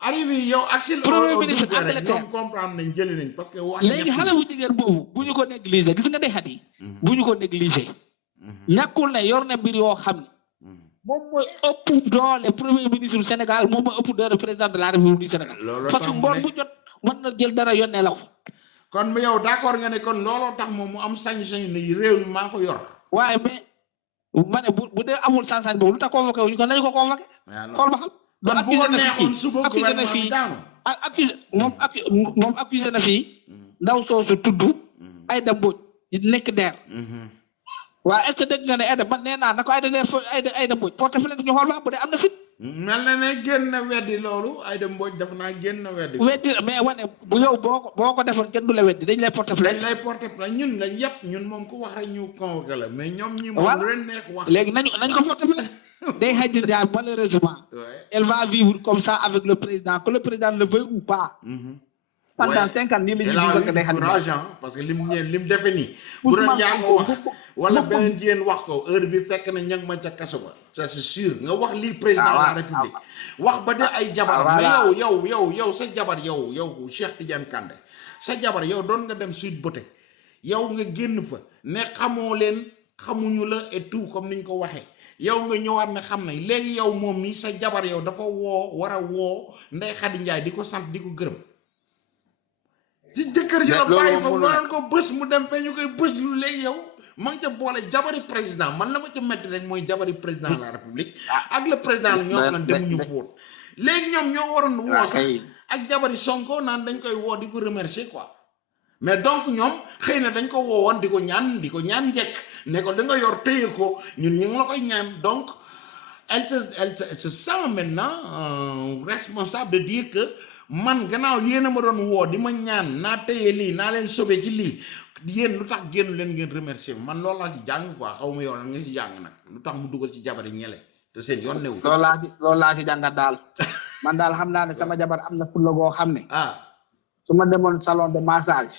arrivé yow ak si premier ministre Angleterre ñoom comprendre nañ jëli nañ parce que. wax léegi xale bu jigéen boobu bu ñu ko négliger gis nga day xat yi. bu ñu ko négliger. ñàkkul ne yor na mbir yoo xam ne. moom mooy ëpp doole premier ministre du Sénégal moom mooy ëpp doole président de la République du Sénégal. parce que ngoon bu jot mën na jël dara yónnee la ko. kon yow d'accord nga ne kon looloo tax moom mu am sañ-sañ ne réew mi maa ko yor. waaye mais ma ne bu dee amul sañ-sañ boobu lu tax convoqué wu ñu kon nañu ko convoqué. xool ba xam. kon bu ko neexoon suba gouvernement bi daanu. moom accusé na fii ndaw soosu tudd Aïda Mbodj nekk DER. waaw est-ce que dégg nga ne Aïda man nee naa na ko Aïda Mbodj porte plainte ñu xool ba bu dee am na fit. mel na ne génn weddi loolu Aïda Mbodj def naa génn weddi. mais wane bu yow boo ko defoon kenn du la weddi dañ lay porte plainte. dañ lay porte plainte ñun lañ yëpp ñun moom ku wax rek ñu convoqué la mais ñoom ñi moom lu leen neex wax. léegi nañ ko porte plainte. Ndeye Khady Ndiaye malheureusement. elle va vivre comme ça avec le président que le président le veuille ou pas. pendant 5 ans nii la ñuy vivre Ndeye Khady Ndiaye parce que lim defe nii. bu doon yaa ko wax wala beneen jigéen wax ko heure bi fekk na ñag ma ca kaso ba. ça c'est sûr nga wax lii président de la république. wax ba de ay jabar mais yow sa jabar yow Cheikh Tidiane Kandé sa jabar yow doon nga dem Sweet Beauté yow nga génn fa ne xamoo leen xamuñu la et tout comme niñ ko waxee. yow nga ñëwaat ne xam ne léegi yow moom mi sa jabar yow dafa war a woo Ndeye Khady Ndiaye di ko sant di ko gërëm ci jëkkër ji la bàyyi fa mënoon ko bës mu dem fee ñu koy bës lu léegi yow ma ngi ca boole jabari président man la ma ca metti rek mooy jabari président de la république ak le président la ñoo xam ne demuñu fóot léegi ñoom ñoo waroon woo sax ak jabari Sonko naan dañ koy woo di ko remercier quoi mais donc ñoom xëy na dañ ko woowoon di ko ñaan njëkk ne ko da nga yor téye ko ñun ñu ngi la koy ñaan donc elle se sent maintenant responsable de dire que man gannaaw yéen a ma doon woo di ma ñaan naa téye lii naa leen sauver ci lii yéen lu tax génn leen ngeen remercier man loolu laa ci jàng quoi xaw ma yow lan nga ci jàng nag lu tax mu dugal ci jabari ñele te seen yoon newu loolu laa ci jàngat daal man daal xam naa ne sama jabar am na fulla goo xam ne su ma demoon salon de massage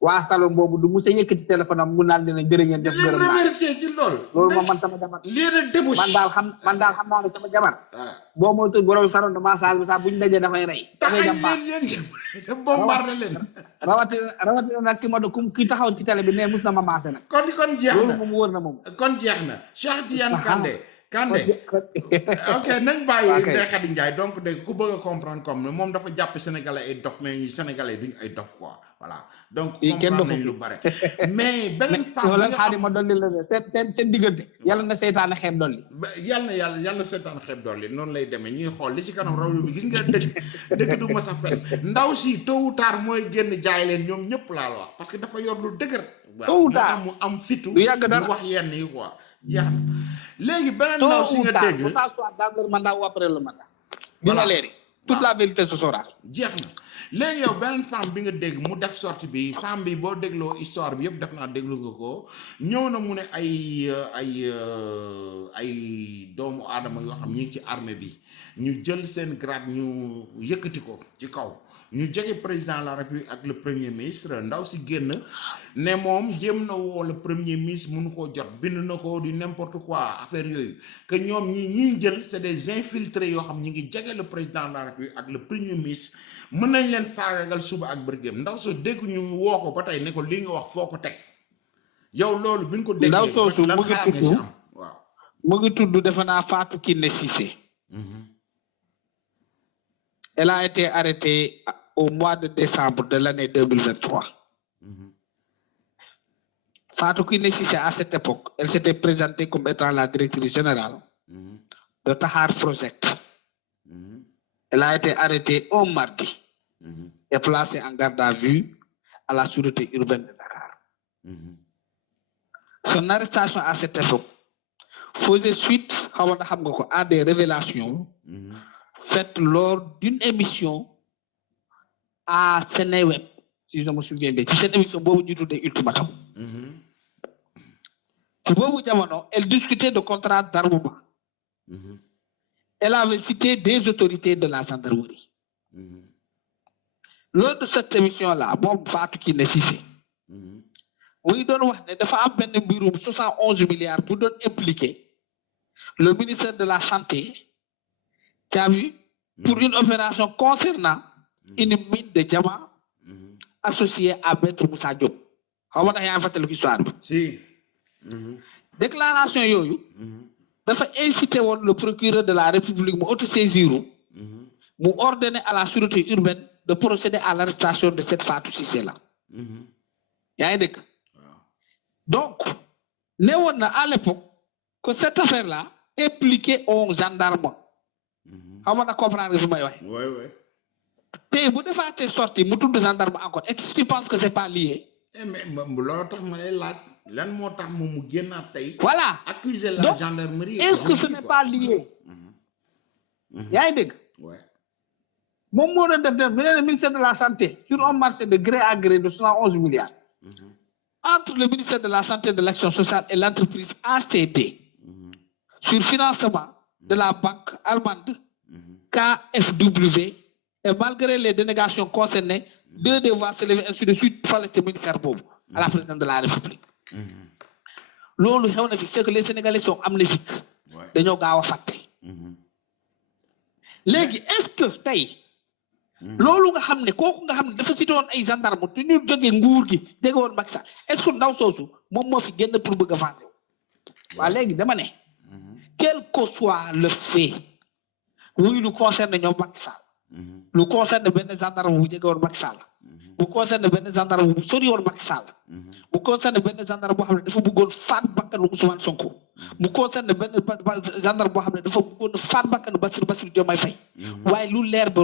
waa salon boobu du musa yëkkati téléphone am mu naan dina jërë ngeen def gërëm naa remercier ci loolu moom man sama jabar lii de débouche man daal xam naa ne sama jabar boo moytuwul borom salon de massage bi sax buñ dajee dafay rey dafay dem baax bombardé leen rawatina nag ki taxaw ci télé bi ne mus na ma massé nag kon jeex na loolu moom wóor na moom kon jeex na Cheikh Tidiane Kandé ok nañ bàyyi Ndeye Khady Ndiaye donc dégg ku bëgg a comprendre comme moom dafa jàpp sénégalais ay dof mais ñi sénégalais duñ ay dof quoi voilà donc comprendre nañ lu bare mais beneen femme bi nga xam ma dolli la seen diggante yàlla na seytaane xeeb dolli yàlla na seytaane xeeb dolli noonu lay demee ñuy xool li ci kanam raw bi gis nga dëgg du ma sa fen ndaw si tôt ou tard mooy génn jaay leen ñoom ñëpp laa la wax parce que dafa yor lu dëgër tôt ou tard mu am fitu du yàgg dara wax yenn yi quoi jeex na léegi beneen ndaw si nga dégg que ça soit dans le mandat ou après le mandat dina leeri toute la vérité se saura jeex na léegi yow beneen femme bi nga dégg mu def sortie bi femme bi boo dégloo histoire bi yëpp def naa déglu nga ko ñëw na mu ne ay doomu aadama yoo xam ñu ngi ci armée bi ñu jël seen grade ñu yëkkati ko ci kaw ñu jege président de la république ak le premier ministre ndaw si génn ne moom jéem na woo le premier ministre mënu koo jot bind na ko du n'importe quoi affaire yooyu que ñoom ñi jël c'est des infiltrés yoo xam ñi ngi jege le président de la république ak le premier ministre mën nañ leen faagagal suba ak bërgëm ndaw soo dégg ñu woo ko ba tey ne ko li nga wax foo ko teg yow loolu bi nga ko déggee ndaw soosu mu ngi tudd waaw mu ngi tudd defe naa Fatou Kiné Cissé elle a été arrêtée au mois de décembre de l'année 2023. Fatou Kiné Cissé, à cette époque, elle s'était présentée comme étant la directrice générale de Tahar Project. Elle a été arrêtée au mardi et placée en garde à vue à la sûreté urbaine de Dakar. Son arrestation à cette époque faisait suite à des révélations faites lors d'une émission à Sénéweb, si je me souviens bien. Cette émission, Ultimatum. Elle discutait de contrats d'armement. Elle avait cité des autorités de la gendarmerie. Lors de cette émission-là, Fatou Kiné Cissé, oui, dafa am benn bureau 71 milliards pour impliquer le ministère de la Santé, qui a vu, pour une opération concernant une mine de diamants associée à Maître Moussa Diop. Xam nga yaa ngi fàttaliku histoire bi. Si. Déclaration yooyu. dafa inciter woon le procureur de la République mu autosaisir mu ordonner à la sûreté urbaine de procéder à l'arrestation de cette Fatou Cissé là. yaa ngi dégg. Donc, néewoon na à l'époque que cette affaire-là impliquait un gendarme. Xam nga comprendre fi may waxe. Oui. Tey bu defaatee sorti mu tudd gendarme encore est-ce que tu penses que c'est pas lié? Mais loolu tax ma lay laaj lan moo tax moom mu génnaat tey. Voilà. Accuser la gendarmerie. Est-ce que ce n'est pas lié? yaa ngi dégg. Ouais. Moom moo doon def le ministère de la Santé sur un marché de gré à gré de 71 milliards. Entre le ministère de la Santé et de l'Action sociale et l'entreprise ACD sur financement de la banque allemande KfW et malgré les dénégations concernées, deux devoirs s'élever ainsi de suite fallait le ministère Bob à la présidente de la République. Loolu xew na fi c'est que les Sénégalais sont amnésiques. Dañoo gaaw a fàtte. Léegi est-ce que tey loolu nga xam ne kooku nga xam ne dafa cité woon ay gendarme te ñu jógee nguur gi jege woon Macky Sall est-ce que ndaw soosu moom moo fi génn pour bëgg a venger waa léegi dama ne quel que soit le fait muy lu concerne ñoom Macky Sall lu concerne benn gendarme bu jege woon Macky Sall bu concerne benn gendarme bu sori woon Macky Sall bu concerne benn gendarme boo xam ne dafa bëggoon faat bakkanu Ousmane Sonko bu concerne benn gendarme boo xam ne dafa bëggoon faat bakkanu Bassirou Diomaye Faye waaye lu leer ba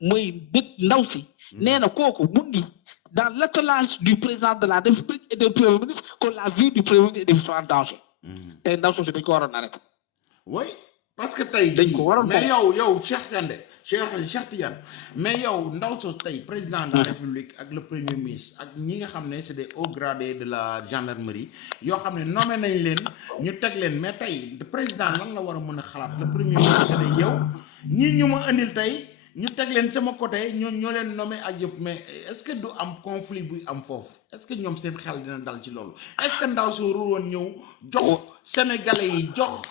mooy dëkk ndaw si nee na kooku mu ngi dans l'attelage du président de la République et du premier ministre que la vie du premier ministre est en danger tey ndaw soosu dañ ko waroon arrêté. Oui. parce que tey dañ ko waroon mais yow Cheikh Kandé Cheikh Tidiane mais yow ndaw sos tey président de la république ak le premier ministre ak ñi nga xam ne c'est des hauts gradés de la gendarmerie yoo xam ne nommé nañ leen ñu teg leen mais tey président lan la war a mën a xalaat le premier ministre ne yow ñii ñu ma andil tey ñu teg leen sama côté ñoo leen nommé ak yëpp mais est-ce que du am conflit buy am foofu est-ce que ñoom seen xel dina dal ci loolu est-ce que ndaw soo ruroon ñëw jox sénégalais yi jox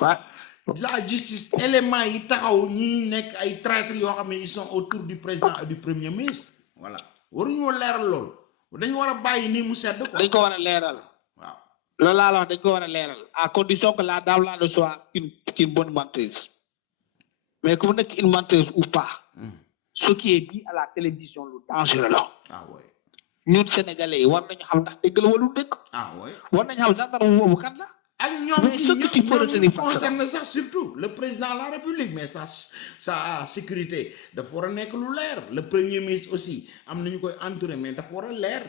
la justice éléments yi taxaw ñi nekk ay traîtres yoo xam ne ils sont autour du président et du premier ministre voilà waruñoo leeral loolu dañu war a bàyyi nii mu sedd quoi. dañ ko war a leeral. waaw loolu laa la wax dañ ko war a leeral à condition que la dame là ne soit une bonne menteuse mais que mu nekk une menteuse ou pas. Ce qui est dit à la télévision lu dangereux la. ah ouais. ñun sénégalais yi war nañu xam ndax dëgg la wala dëgg. ah ouais. war nañu xam gendarme boobu kan la. ak ñoom concerne sax surtout le président de la république mais sa sécurité dafa war a nekk lu leer le premier ministre aussi am nañu koy entouré mais dafa war a leer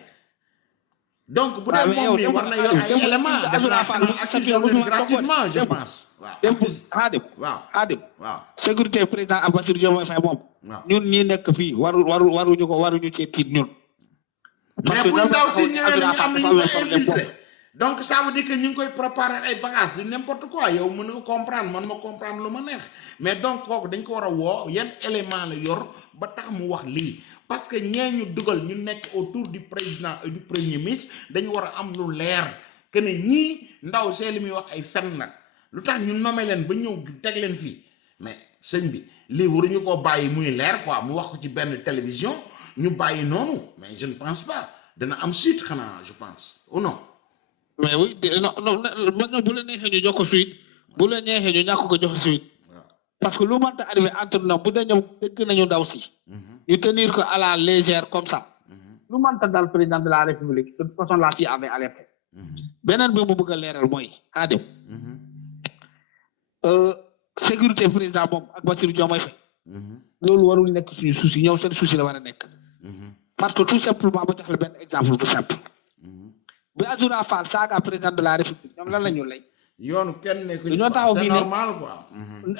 donc bu dee moom mi war na yor ay éléments def naa xam ne accusé leen gratuitement je pense waaw waaw sécurité président Bassirou Diomaye Faye moom ñun ñi nekk fii waruñu ci tiit ñun mais bu ndaw si ñëwee ñu am nañu koy infiltré donc ça veut dire que ñu ngi koy préparer ay bagages du n'importe quoi yow mën nga comprendre man ma comprendre lu ma neex mais donc kooku dañ ko war a woo yan élément la yor ba tax mu wax lii parce que ñee ñu dugal ñu nekk autour du président et du premier ministre dañu war a am lu leer que ne ñii ndaw see li muy wax ay fen nag lu tax ñu nommé leen ba ñëw teg leen fii mais sëñ bi lii waruñu koo bàyyi muy leer quoi mu wax ko ci benn télévision ñu bàyyi noonu mais je ne pense pas dana am suite xanaa je pense ou non. mais oui non bu la neexee ñu jox ko suite bu la neexee ñu ñàkk ko jox suite parce que lu mënta arrivé entre ñoom bu dee ñoom dëgg nañu ndaw si ñu tenir ko à la légère comme ça lu mënta dal président de la république de toute façon la fille avait alerté beneen bi mu bëgg a leeral mooy Adem sécurité président moom ak Bassirou Diomaye Faye loolu warul nekk suñu souci ñoom seen souci la war a nekk parce que tout simplement ba jox la benn exemple bu simple bi Azoura Fall saaga président de la république ñoom lan la ñu lay. yoonu kenn nekk dañoo taxaw fii c'est normal quoi.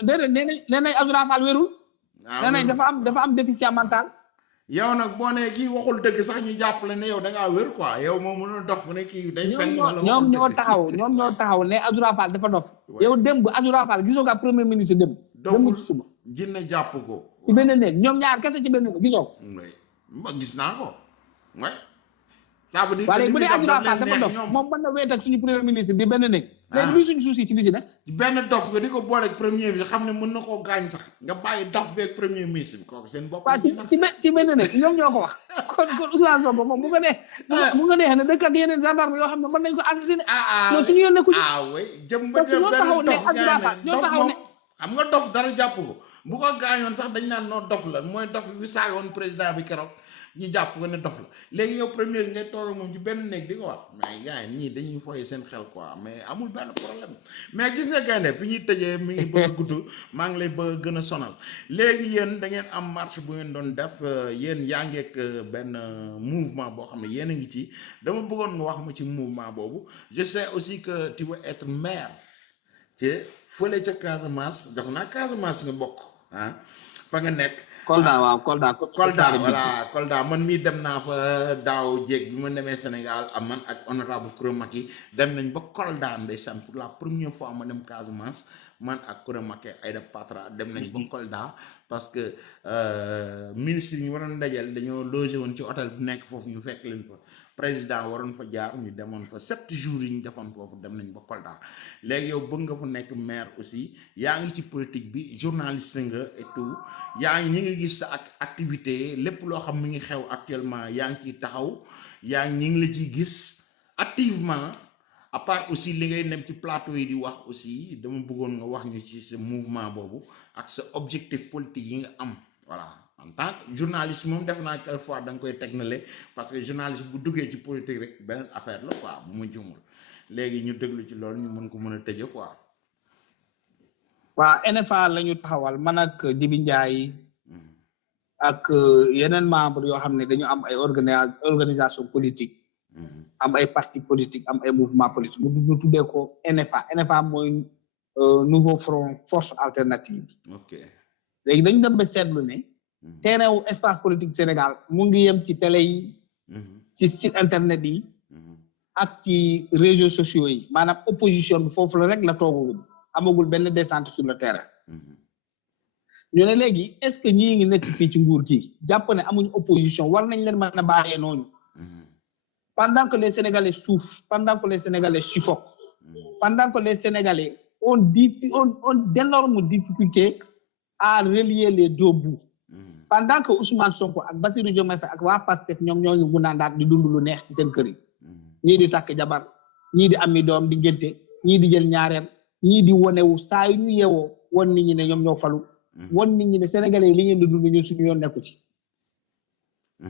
déedéet nee nañ Azoura Fall wérul. nee nañ dafa am déficient mental. yow nag boo nee kii waxul dëgg sax ñu jàppale ne yow da ngaa wér quoi yow moom mënul dof ne kii day fenn wala ñoom ñoo taxaw ne Azoura Fall dafa dof. yow démb Azoura Fall gisoo ko premier ministre démb. doful jinne jàpp ko. ci benn néeg ñoom ñaar kese ci benn néeg gisoo ko. gis naa ko ouais. waaye bu dee Azoura Fall dafa dof moom mën na weet ak suñu premier ministre di benn néeg léegi luy suñu souci ci li ci des benn dof nga di ko boole ak premier bi xam ne mën na koo gaañ sax nga bàyyi dof beeg premier ministre bi kooku seen bopp waaw ci benn néeg ñoom ñoo ko wax kon Ousmane Sonko moom bu ko neexee ne dëkk ak yeneen gendarme yoo xam ne mën nañ ko assassiné ñoo suñu yoon nekku ci oui jëm ba benn dof moom xam nga dof dara jàpp ko bu ko gaañoon sax dañ naan noo dof la mooy dof bi saagoon président bi keroog ñu jàpp ko ne dof la léegi yow premier ngay toog moom ci benn néeg di ko wax mais gars yi ñii dañuy foyee seen xel quoi mais amul benn problème mais gis nga gaynde fi ñuy tëjee mi ngi bëgg a gudd maa ngi lay bëgg a gën a sonal léegi yéen da ngeen am marche bu ngeen doon def yéen yaa ngeek benn mouvement boo xam ne yéen a ngi ci dama bëggoon nga wax ma ci mouvement boobu je sais aussi que tu veux être maire ci fële ca Casamance def naa Casamance nga bokk ah fa nga nekk Kolda waaw Kolda voilà Kolda man mii dem naa fa daaw jéeg bi ma demee Sénégal am man ak honorable Kouramaki dem nañ ba Kolda ndeysaan pour la première fois ma dem Casamance man ak Kouramaki Aïda Patra dem nañ ba Kolda parce que ministre yi ñu waroon dajal dañoo logé woon ci hôtel bu nekk foofu ñu fekk leen fa président waroon fa jaar ñu demoon fa 7 jours yi ñu defoon foofu dem nañ ba Kolda léegi yow bëgg nga fa nekk maire aussi yaa ngi ci politique bi journaliste nga et tout yaa ngi ñi ngi gis sa ak activité lépp loo xam mi ngi xew actuellement yaa ngi ciy taxaw yaa ngi ñi ngi la ciy gis activement à part aussi li ngay nem ci plateau yi di wax aussi dama bëggoon nga wax ñu ci sa mouvement boobu ak sa objectif politique yi nga am voilà en tant que journaliste moom def naa quelquefois da nga koy tegnale parce que journaliste bu duggee ci politique rek beneen affaire la quoi bu ma jumul léegi ñu déglu ci loolu ñu mën ko mën a tëje quoi. waa NFA la ñu taxawal man ak Jibi Ndiaye ak yeneen membre yoo xam ne dañu am ay organisation politique am ay parti politique am ay mouvement politique ñu tuddee ko NFA NFA mooy nouveau front force alternative. ok léegi dañu dem ba seetlu ne terrain wu espace politique Sénégal mu ngi yem ci télé yi ci site internet yi ak ci réseaux sociaux yi maanaam opposition bi foofu la rek la toogagul amagul benn descente sur le terrain ñu ne léegi est-ce que ñii ngi nekk fii ci nguur gi jàpp ne amuñ opposition war nañ leen mën a bàyyee noonu pendant que les Sénégalais souffrent pendant que les Sénégalais suffoquent pendant que les Sénégalais ont d'énormes difficultés à relier les deux bouts pendant que Ousmane Sonko ak Bassirou Diomaye Faye ak waa Pastef ñoom ñoo ngi mundaandaat di dund lu neex ci seen kër yi ñii di takk jabar ñii di ami doom di ngénte ñii di jël ñaareel ñii di wonewu saa yu ñu yeewoo won nit ñi ne ñoom ñoo falu won nit ñi ne Sénégalais yi li ngeen di dund ñun suñu yoon nekku ci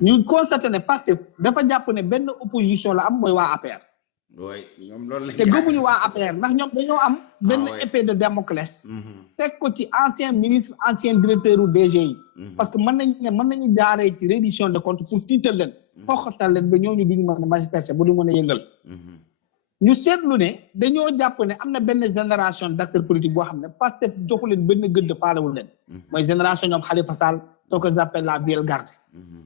ñu constaté ne Pastef dafa jàpp ne benn opposition la am mooy waa APR ñoom loolu la te gëmuñu waa APR ndax ñoom dañoo am benn épée de Damoclès teg ko ci ancien ministre ancien directeur u DG yi parce que mën nañu jaaree ci reddition de compte pour tiital leen xoxatal leen ba ñooñu duñu mën a manifester bu du mën a yëngal ñu seetlu ne dañoo jàpp ne am na benn génération d'acteurs politiques boo xam ne Pastef joxu leen benn gëdd faalewul leen mooy génération ñoom Khalifa Sall soo ko appelle la vieille garde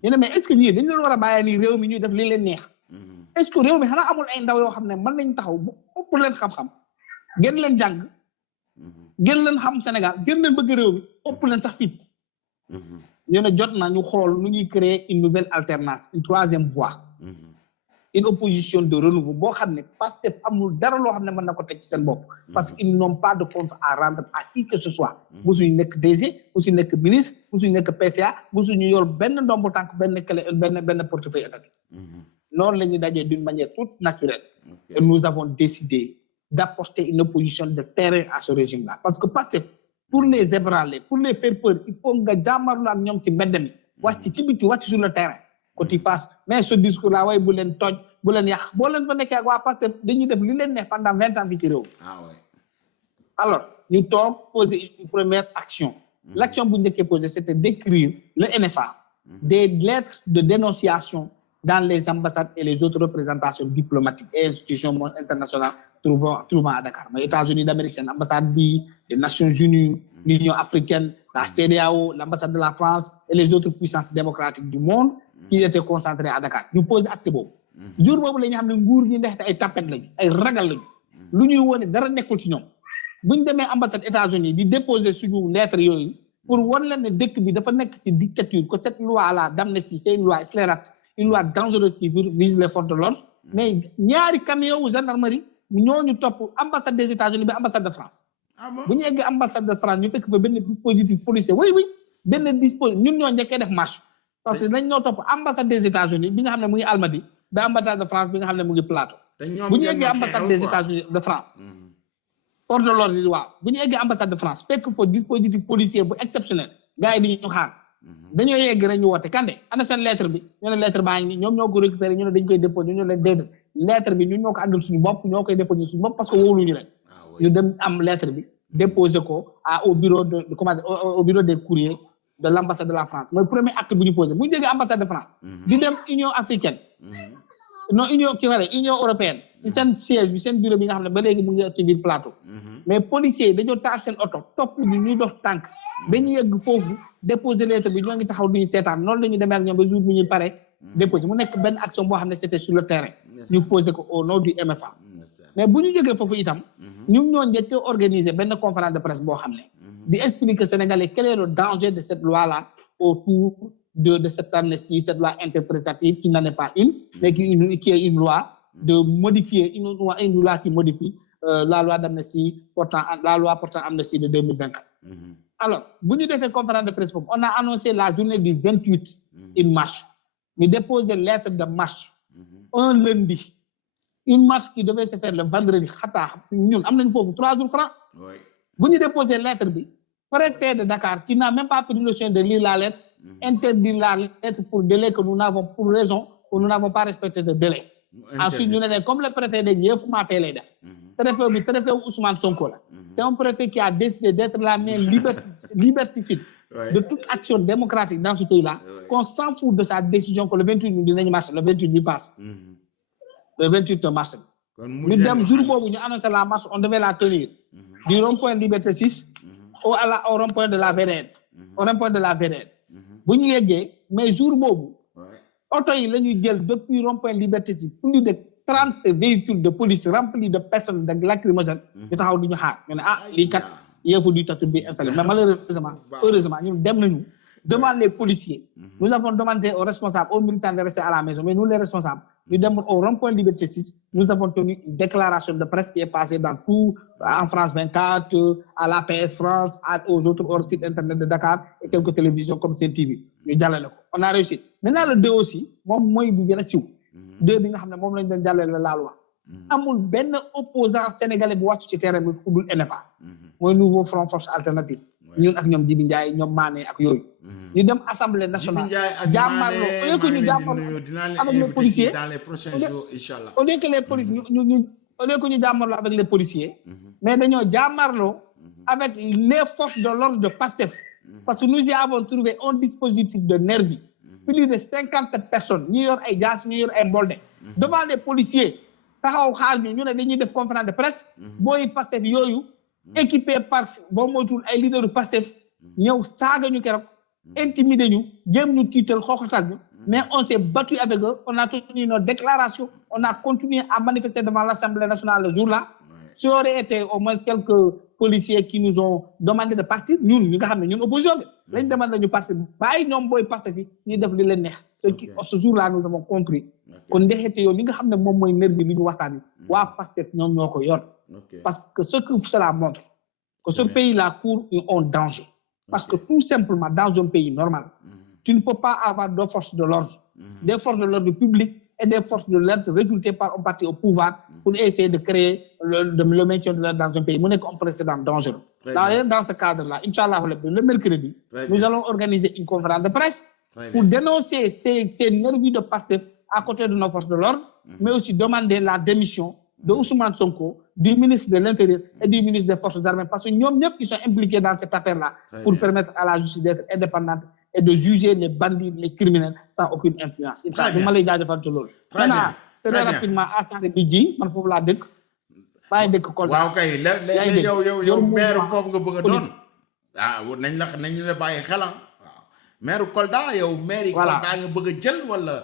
ñu ne mais est-ce que ñii dañu leen war a bàyyi nii réew mi ñuy def li leen neex est-ce que réew mi xanaa amul ay ndaw yoo xam ne mën nañ taxaw bu ëpp leen xam-xam gën leen jàng gën leen xam Sénégal gën leen bëgg réew mi ëpp leen sax fit ñu ne jot na ñu xool nu ñuy créer une nouvelle alternance une troisième voie une opposition de renouveau boo xam ne Pastef amul dara loo xam ne mën na ko teg ci seen bopp parce que ils n'ont pas de compte à rendre à qui que ce soit musuñu nekk DG musuñu nekk ministre musuñu nekk PCA musuñu yor benn ndombu tànk benn portefeuille étatique noonu la ñuy dajee d'une manière toute naturelle et nous avons décidé d'apporter une opposition de terrain à ce régime-là parce que Pastef pour les ébranler pour les faire peur il faut nga jàmmarlu ak ñoom ci mbedd mi wàcc ci biti wàcc sur le terrain que tu fasses mais ce discours là waaye bu leen toj bu leen yàq boo leen fa nekkee ak waa Pastef dañuy def li leen neex pendant 20 ans fii ci réew alors ñu toog poser une première action l'action bu njëkkee posé c'était d'écrire le NFA des lettres de dénonciation dans les ambassades et les autres représentations diplomatiques et institutions internationales trouvant à Dakar mais États-Unis d'Amérique seen ambassade bi les Nations Unies l'Union africaine la CEDEAO l'ambassade de la France et les autres puissances démocratiques du monde qui étaient concentrées à Dakar ñu posé acte boobu jour boobu la ñu xam ne nguur gi ndaxte ay tapet lañu ay ragal lañu lu ñuy wone dara nekkul ci ñoom buñ demee ambassade États-Unis di déposer suñu lettres yooyu pour wan leen ne dëkk bi dafa nekk ci dictature que cette loi là d'amnistie c'est une loi scélérate une loi dangereuse qui vise les forces de l'ordre mais ñaari camion wu gendarmerie ñooñu topp ambassade des États-Unis bi ambassade de France bu ñu eggee ambassade de France ñu fekk fa benn dispositif policier oui benn dispositif ñun ñoo njëkkee def marche parce que dañ ñoo topp ambassade des États-Unis bi nga xam ne mu ngi Almadies ba ambassade de France bi nga xam ne mu ngi Plateau bu ñu eggee ambassade des États-Unis de France force de l'ordre yi waaw bu ñu eggee ambassade de France fekk fa dispositif policier bu exceptionnel gars yi di ñu xaar dañoo yegg rek ñu woote Kandé ana seen lettre bi ñu ne lettre baa ngi ñoom ñoo ko récupéré ñu ne dañ koy déposé ñu ne leen déedéet lettre bi ñun ñoo ko àndal suñu bopp ñoo koy déposé suñu bopp parce que wóoluñu leen ñu dem am lettre bi déposé ko au bureau au bureau des courriers de l'ambassade de la France mooy premier acte bu ñu posé bu ñu jógee ambassade de France di dem Union africaine non Union européenne ci seen siège bi seen bureau bi nga xam ne ba léegi mu ngi ci biir Plateau mais policiers yi dañoo taal seen oto topp ñu ñuy dox tànk dañu yegg foofu déposer lettre bi ñoo ngi taxaw duñu seetaan noonu la ñu demee ak ñoom ba jour bu ñuy pare déposer mu nekk benn action boo xam ne c'était sur le terrain ñu posé ko au nom du MFA mais bu ñu jógee foofu itam ñun ñoo njëkk a organiser benn conférence de presse boo xam ne di expliquer Sénégalais quel est le danger de cette loi là autour de cette amnistie cette loi interprétative qui n'en est pas une mais qui est une loi de modifier une loi qui modifie la loi d'amnistie la loi portant amnistie de 2024 alors bu ñu defee conférence de presse boobu on a annoncé la journée du 28 une marche ñu déposer lettre de marche un lundi une marche qui devait se faire le vendredi xataa ñun am nañ foofu 3 jours francs bu ñu déposer lettre bi préfet de Dakar qui n'a même pas pris le soin de lire la lettre interdit la lettre pour délai que nous n'avons pour raison que nous n'avons pas respecté de délai ensuite ñu ne comme le préfet de yëfu maapee lay def préfet Ousmane Sonko la c'est un préfet qui a décidé d'être la main liberticide de toute action démocratique dans ce pays-là qu'on s'en fout de sa décision que le 28 ñu dinañu marché le 28 bi passe le 28 mars ñu dem jour boobu ñu annoncé la marche on devait la tenir du rond-point Liberté 6 au rond-point de la VDN. Au rond-point de la VDN. bu ñu yeggee mais jour boobu oto yi la ñuy jël depuis rond-point Liberté 6 plus de 30 véhicules de police remplis de personnes de lacrymogènes ñu taxaw di ñu xaar ñu ne lii kat yëfu du tatu bi installé mais malheureusement heureusement ñun dem nañu devant les policiers nous avons demandé aux responsables aux militants de rester à la maison mais nous les responsables nous dem au rond-point Liberté 6 nous avons tenu une déclaration de presse qui est passée dans tout en France 24 à l'APS France aux autres sites internet de Dakar et quelques télévisions comme CNTV ñu jàllale ko on a réussi maintenant le 2 aussi moom mooy bu gën a siiw 2 bi nga xam ne moom lañ doon jàllale la loi amul benn opposant sénégalais bu wàccu ci terrain bi ku dul NFA mooy nouveau front force alternative ñun ak ñoom Djibi Ndiaye ñoom Mané ak yooyu ñu dem assemblée nationale jàmmarloo au lieu que ñu jàmmarloo avec les policiers dans les prochains jours inchallah au lieu que les policiers au lieu que ñu jàmmarloo avec les policiers mais dañoo jàmmarloo avec les forces de l'ordre de PASTEF parce que nous y avons trouvé un dispositif de nervi plus de 50 personnes ñu yor ay jaas ñu yor ay mbolde devant les policiers taxaw xaar ñu ne dañuy def conférence de presse booy PASTEF yooyu équipé par boo moytuwul ay leader PASTEF ñëw saaga ñu keroog intimider ñu jéem ñu tiital xooxatal ñu mais on s'est battu avec eux on a tenu nos déclarations on a continué à manifester devant l'Assemblée nationale le jour-là ça aurait été au moins quelques policiers qui nous ont demandé de partir ñun ñi nga xam ne ñun opposition bi lañ demandé ñu partir bàyyi ñoom booy PASTEF yi ñuy def li leen neex ce jour-là nous avons compris kon ndexete yow li nga xam ne moom mooy nervi li ñu waxtaan yi waa PASTEF ñoom ñoo ko yor parce que ce que cela montre que ce pays-là court en danger parce que tout simplement dans un pays normal tu ne peux pas avoir deux forces de l'ordre des forces de l'ordre public et des forces de l'ordre recrutées par un parti au pouvoir pour essayer de créer le maintien de l'ordre dans un pays mu nekk un précédent dangereux dans ce cadre-là inchallah le mercredi nous allons organiser une conférence de presse pour dénoncer ces nervis de PASTEF à côté de nos forces de l'ordre mais aussi demander la démission de Ousmane Sonko, du ministre de l'Intérieur et du ministre des Forces armées parce que ñoom ñëpp qui sont impliqués dans cette affaire-là pour permettre à la justice d'être indépendante et de juger les bandits, les criminels sans aucune influence. ma lay jaajëfal ci loolu. maintenant très rapidement à Saare Bidji man foofu laa dëkk maa ngi dëkk Kolda. waaw kay léegi yow maire foofu nga bëgg a doon nañ la bàyyi xelam waaw maire Kolda yow maire Kolda nga bëgg a jël wala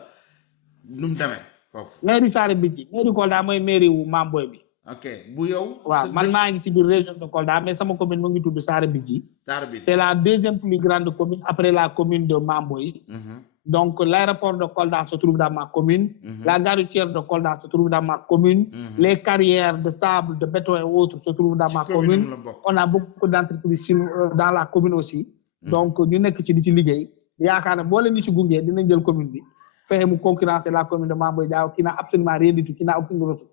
nu mu demee foofu. mairie Saare Bidji mairie Kolda mooy mairie wu Mamboy bi. ok bu yow. waaw man maa ngi ci biir région de Kolda mais sama commune mu ngi tudd Saare Bidji. C'est la deuxième plus grande commune après la commune de Mamboy. Donc l'aéroport de Kolda se trouve dans ma commune. La gare routière de Kolda se trouve dans ma commune. Les carrières de sable, de béton et autres se trouvent dans ma commune. On a beaucoup d'entreprises dans la commune aussi. Donc ñu nekk ci di ci liggéey yaakaar ne boo leen ñu ci gunge dinañ jël commune bi fexe mu concurrencer la commune de Mamboy Diaw qui n'a absolument rien du tout qui n'a aucune ressource.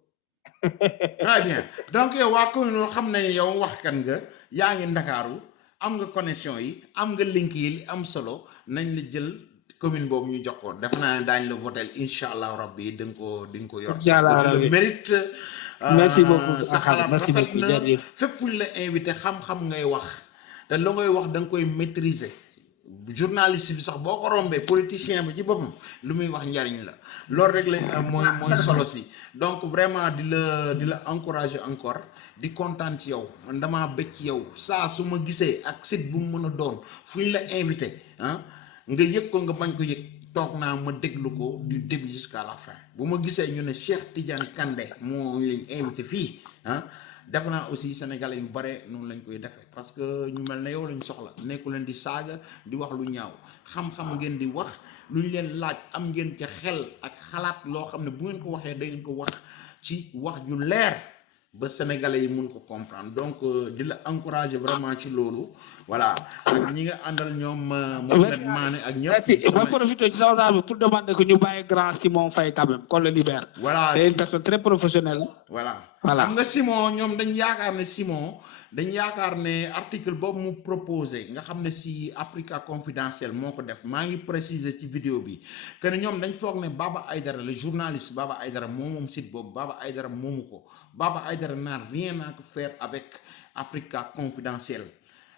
Très bien donc yow waa commune xam nañ yow wax kan nga yaa ngi Ndakaaru am nga connexion yi am nga link yi li am solo nañ la jël commune boobu ñu jox ko def naa ne daañu la votel incha allah rabbi di nga ko yor. parce que tu le mérites. Merci beaucoup sa xalaat merci rafet beaucoup na fépp fu ñu la invité xam-xam ngay wax te la ngay wax da nga koy maîtriser. journaliste bi sax boo ko rombee politicien bi ci boppam lu muy wax njariñ la loolu rek la mooy solo si donc vraiment di la encourager encore di kontaan ci yow man damaa bëgg ci yow saa su ma gisee ak site bu mu mën a doon fu ñu la invité nga yëg ko nga bañ ko yëg toog naa ma déglu ko du début jusqu'à la fin bu ma gisee ñu ne Cheikh Tidiane Kandé moo lañ invité fii def naa aussi sénégalais yu bare noonu lañ koy defee parce que ñu mel ne yow lañ soxla nekku leen di saaga di wax lu ñaaw xam-xam ngeen di wax lu ñu leen laaj am ngeen ca xel ak xalaat loo xam ne bu ngeen ko waxee da ngeen ko wax ci wax ju leer ba sénégalais yi mun ko comprendre donc di la encourager vraiment ci loolu voilà ak ñi nga àndal ñoom Mohamed Mané ak ñëpp. merci ma profité ci sa bi pour demander que ñu bàyyi grand Simon Faye quand même qu'on le libère. voilà c'est une personne très professionnelle. voilà xam nga Simon ñoom dañ yaakaar ne article boobu mu proposé nga xam ne si Africa Confidentiel moo ko def maa ngi préciser ci vidéo bi que ne ñoom dañ foog ne Baba Aïdara le journaliste Baba Aïdara moom site boobu Baba Aïdara moomu ko Baba Aïdara n'a rien à faire avec Africa Confidentiel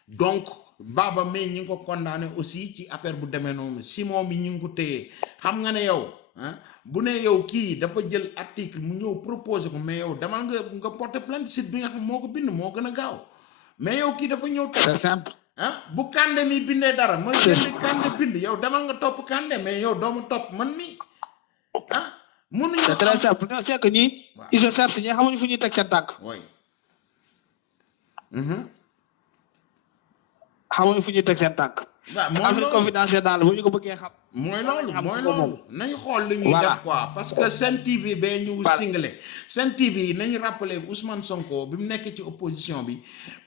donc Baba mais ñi ngi ko condamné aussi ci affaire bu demee noonu Simon mi ñu ngi ko téye xam nga ne yow bu ne yow kii dafa jël article mu ñëw proposé ko mais yow demal nga porter plainte site bi nga xam moo ko bind moo gën a gaaw mais yow kii dafa ñëw c'est simple. ah bu Kandé mi bindee dara mooy jënd Kandé bind yow demal nga topp Kandé mais yow doomu topp man mi ah mënuñu c'est très simple non c'est que ñi ils se cherchent ñi xamuñu fu ñuy teg seen tànk oui xamuñu fu ñuy teg seen tànk waaw mooy am nañ loolu confidentiel daal bu ñu ko bëggee xam mooy loolu xam mooy ko loolu moom. nañu xool li ñuy Voilà. def quoi parce que Sen TV bee ñu Voilà. singlé Sen TV nañu rappelé Ousmane Sonko bi mu nekk ci opposition bi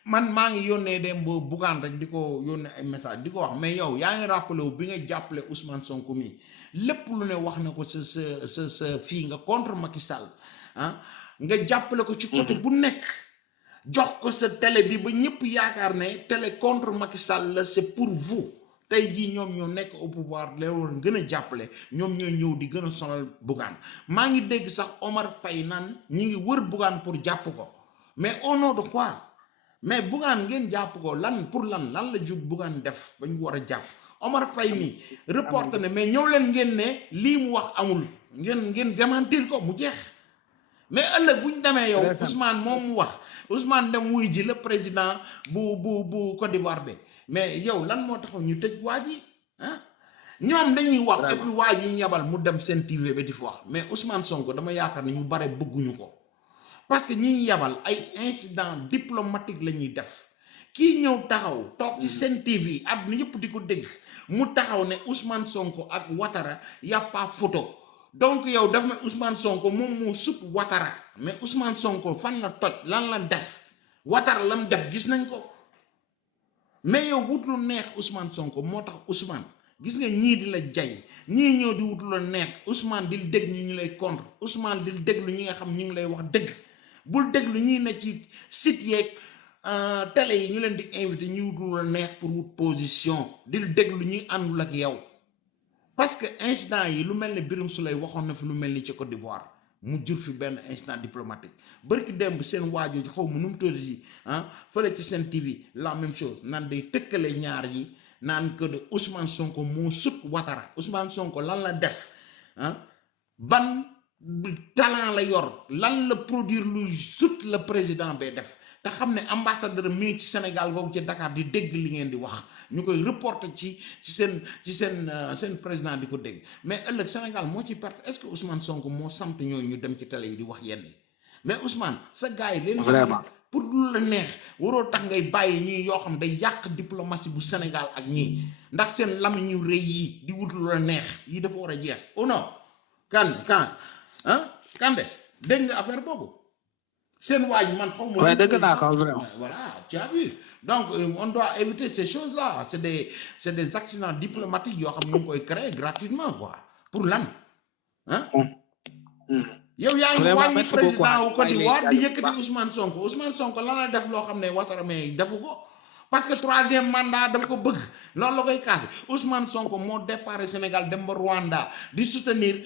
man maa ngi yónnee dem ba Bougane rek di ko yónnee ay message di ko wax mais yow yaa ngi rappelé wu bi nga jàppale Ousmane Sonko mi lépp lu ne wax na ko sa fii nga contre Macky Sall ah nga jàppale ko ci côté bu nekk jox ko sa télé bi ba ñëpp yaakaar ne télé contre Macky Sall la c'est pour vous tey jii ñoom ñoo nekk au pouvoir leen war gën a jàppale ñoom ñoo ñëw di gën a sonal Bougane maa ngi dégg sax Omar Faye naan ñi ngi wër Bougane pour jàpp ko mais au nom de quoi mais Bougane ngeen jàpp ko lan pour lan la jug Bougane def ba ñu war a jàpp Omar Faye mi reporté ne mais ñëw leen ngeen ne lii mu wax amul ngeen démentir ko mu jeex mais ëllëg bu ñu demee yow Ousmane moom mu wax Ousmane dem wuy ji le président bu Côte d'Ivoire bi mais yow lan moo taxaw ñu tëj waa ji ah ñoom dañuy wax et puis waa ji ñu yabal mu dem Sen TV ba di fi wax mais Ousmane Sonko dama yaakaar ne ñu bare bëgguñu ko parce que ñi ñu yabal ay incident diplomatique la ñuy def kii ñëw taxaw toog ci Sen TV àdduna yëpp di ko dégg mu taxaw ne Ousmane Sonko ak Ouattara y a pas photo donc yow daf ne Ousmane Sonko moom moo sut Ouattara mais Ousmane Sonko fan la toj lan la def Ouattara lam def gis nañ ko mais yow wut lu neex Ousmane Sonko moo tax Ousmane gis nga ñii di la jay ñii ñëw di wut lu neex Ousmane di dégg ñu lay contre Ousmane di déglu ñi nga xam ñu ngi lay wax dëgg bul déglu ñii ne ci site yeeg télé yi ñu leen di invité ñu wut lu neex pour wut position di déglu ñuy àndul ak yow parce que incident yi lu mel ne Birame Souleye waxoon na fi lu mel ni ci Côte d'Ivoire mu jur fi benn incident diplomatique bërki démb seen waajoo ci xaw ma nu mu tudd si fële ci Sen TV la même chose naan day tëkkale ñaar yi naan que de Ousmane Sonko moo sut Ouattara Ousmane Sonko lan la def ban talent la yor lan la produire lu sut le président bay def te xam ne ambassadeur mi ngi ci Sénégal googu ci Dakar di dégg li ngeen di wax ñu koy reporter ci seen président di ko dégg mais ëllëg Sénégal moo ci perte est-ce que Ousmane Sonko moo sant ñooñu ñu dem ci télé yi di wax yenn yi mais Ousmane sa gars yi leen vraiment pour lu la neex waroo tax ngay bàyyi ñii yoo xam day yàq diplomatie bu Sénégal ak ñii ndax seen lam ñu rëy yi di wut lu la neex yi dafa war a jeex oh non Kandé dégg nga affaire boobu seen waaj man xaw ma. waaye dëgg naa ko vraiment. voilà tu as vu donc on doit éviter ces choses là c'est des accidents diplomatiques yoo xam ne ñu ngi koy créer gratuitement quoi pour lan yow yaa ngi wàññi président wu Côte d'Ivoire di yëkkati Ousmane Sonko lan la def loo xam ne Ouattara mais defu ko parce que 3e mandat dafa ko bëgg loolu la koy kaase Ousmane Sonko moo départ Sénégal dem ba Rwanda di soutenir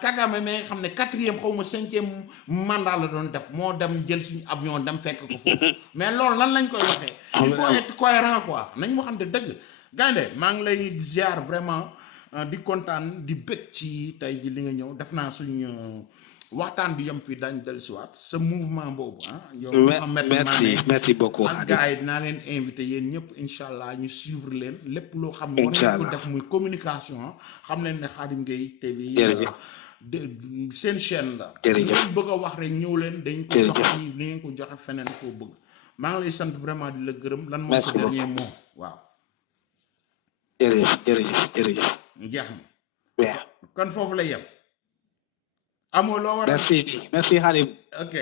Kagame mais nga xam ne 4e xaw ma 5e mandat la doon def moo dem jël suñu avion dem fekk ko foofu mais loolu lan lañ koy waxee il faut être cohérent quoi nañ moo xam ne dëgg gaynde maa ngi lay ziar vraiment di kontaan di bëgg ci tey ji li nga ñëw def naa suñu waxtaan bi yem fii dañ dellusiwaat sa mouvement boobu yow merci beaucoup ak gars yi dinaa leen invité yéen ñëpp incha allah ñu suivre leen lépp loo xam ne war nañ ko def muy communication xam leen ne Khadim Gueye TV seen chaîne la ñu bëgg a wax rek ñëw leen dañ ko joxe yi li ngeen ko joxe feneen koo bëgg maa ngi lay sant vraiment di la gërëm lan moo sa dernier mot waaw jërëjëf jeex na kon foofu la yem amoo loo war a merci Khadim ok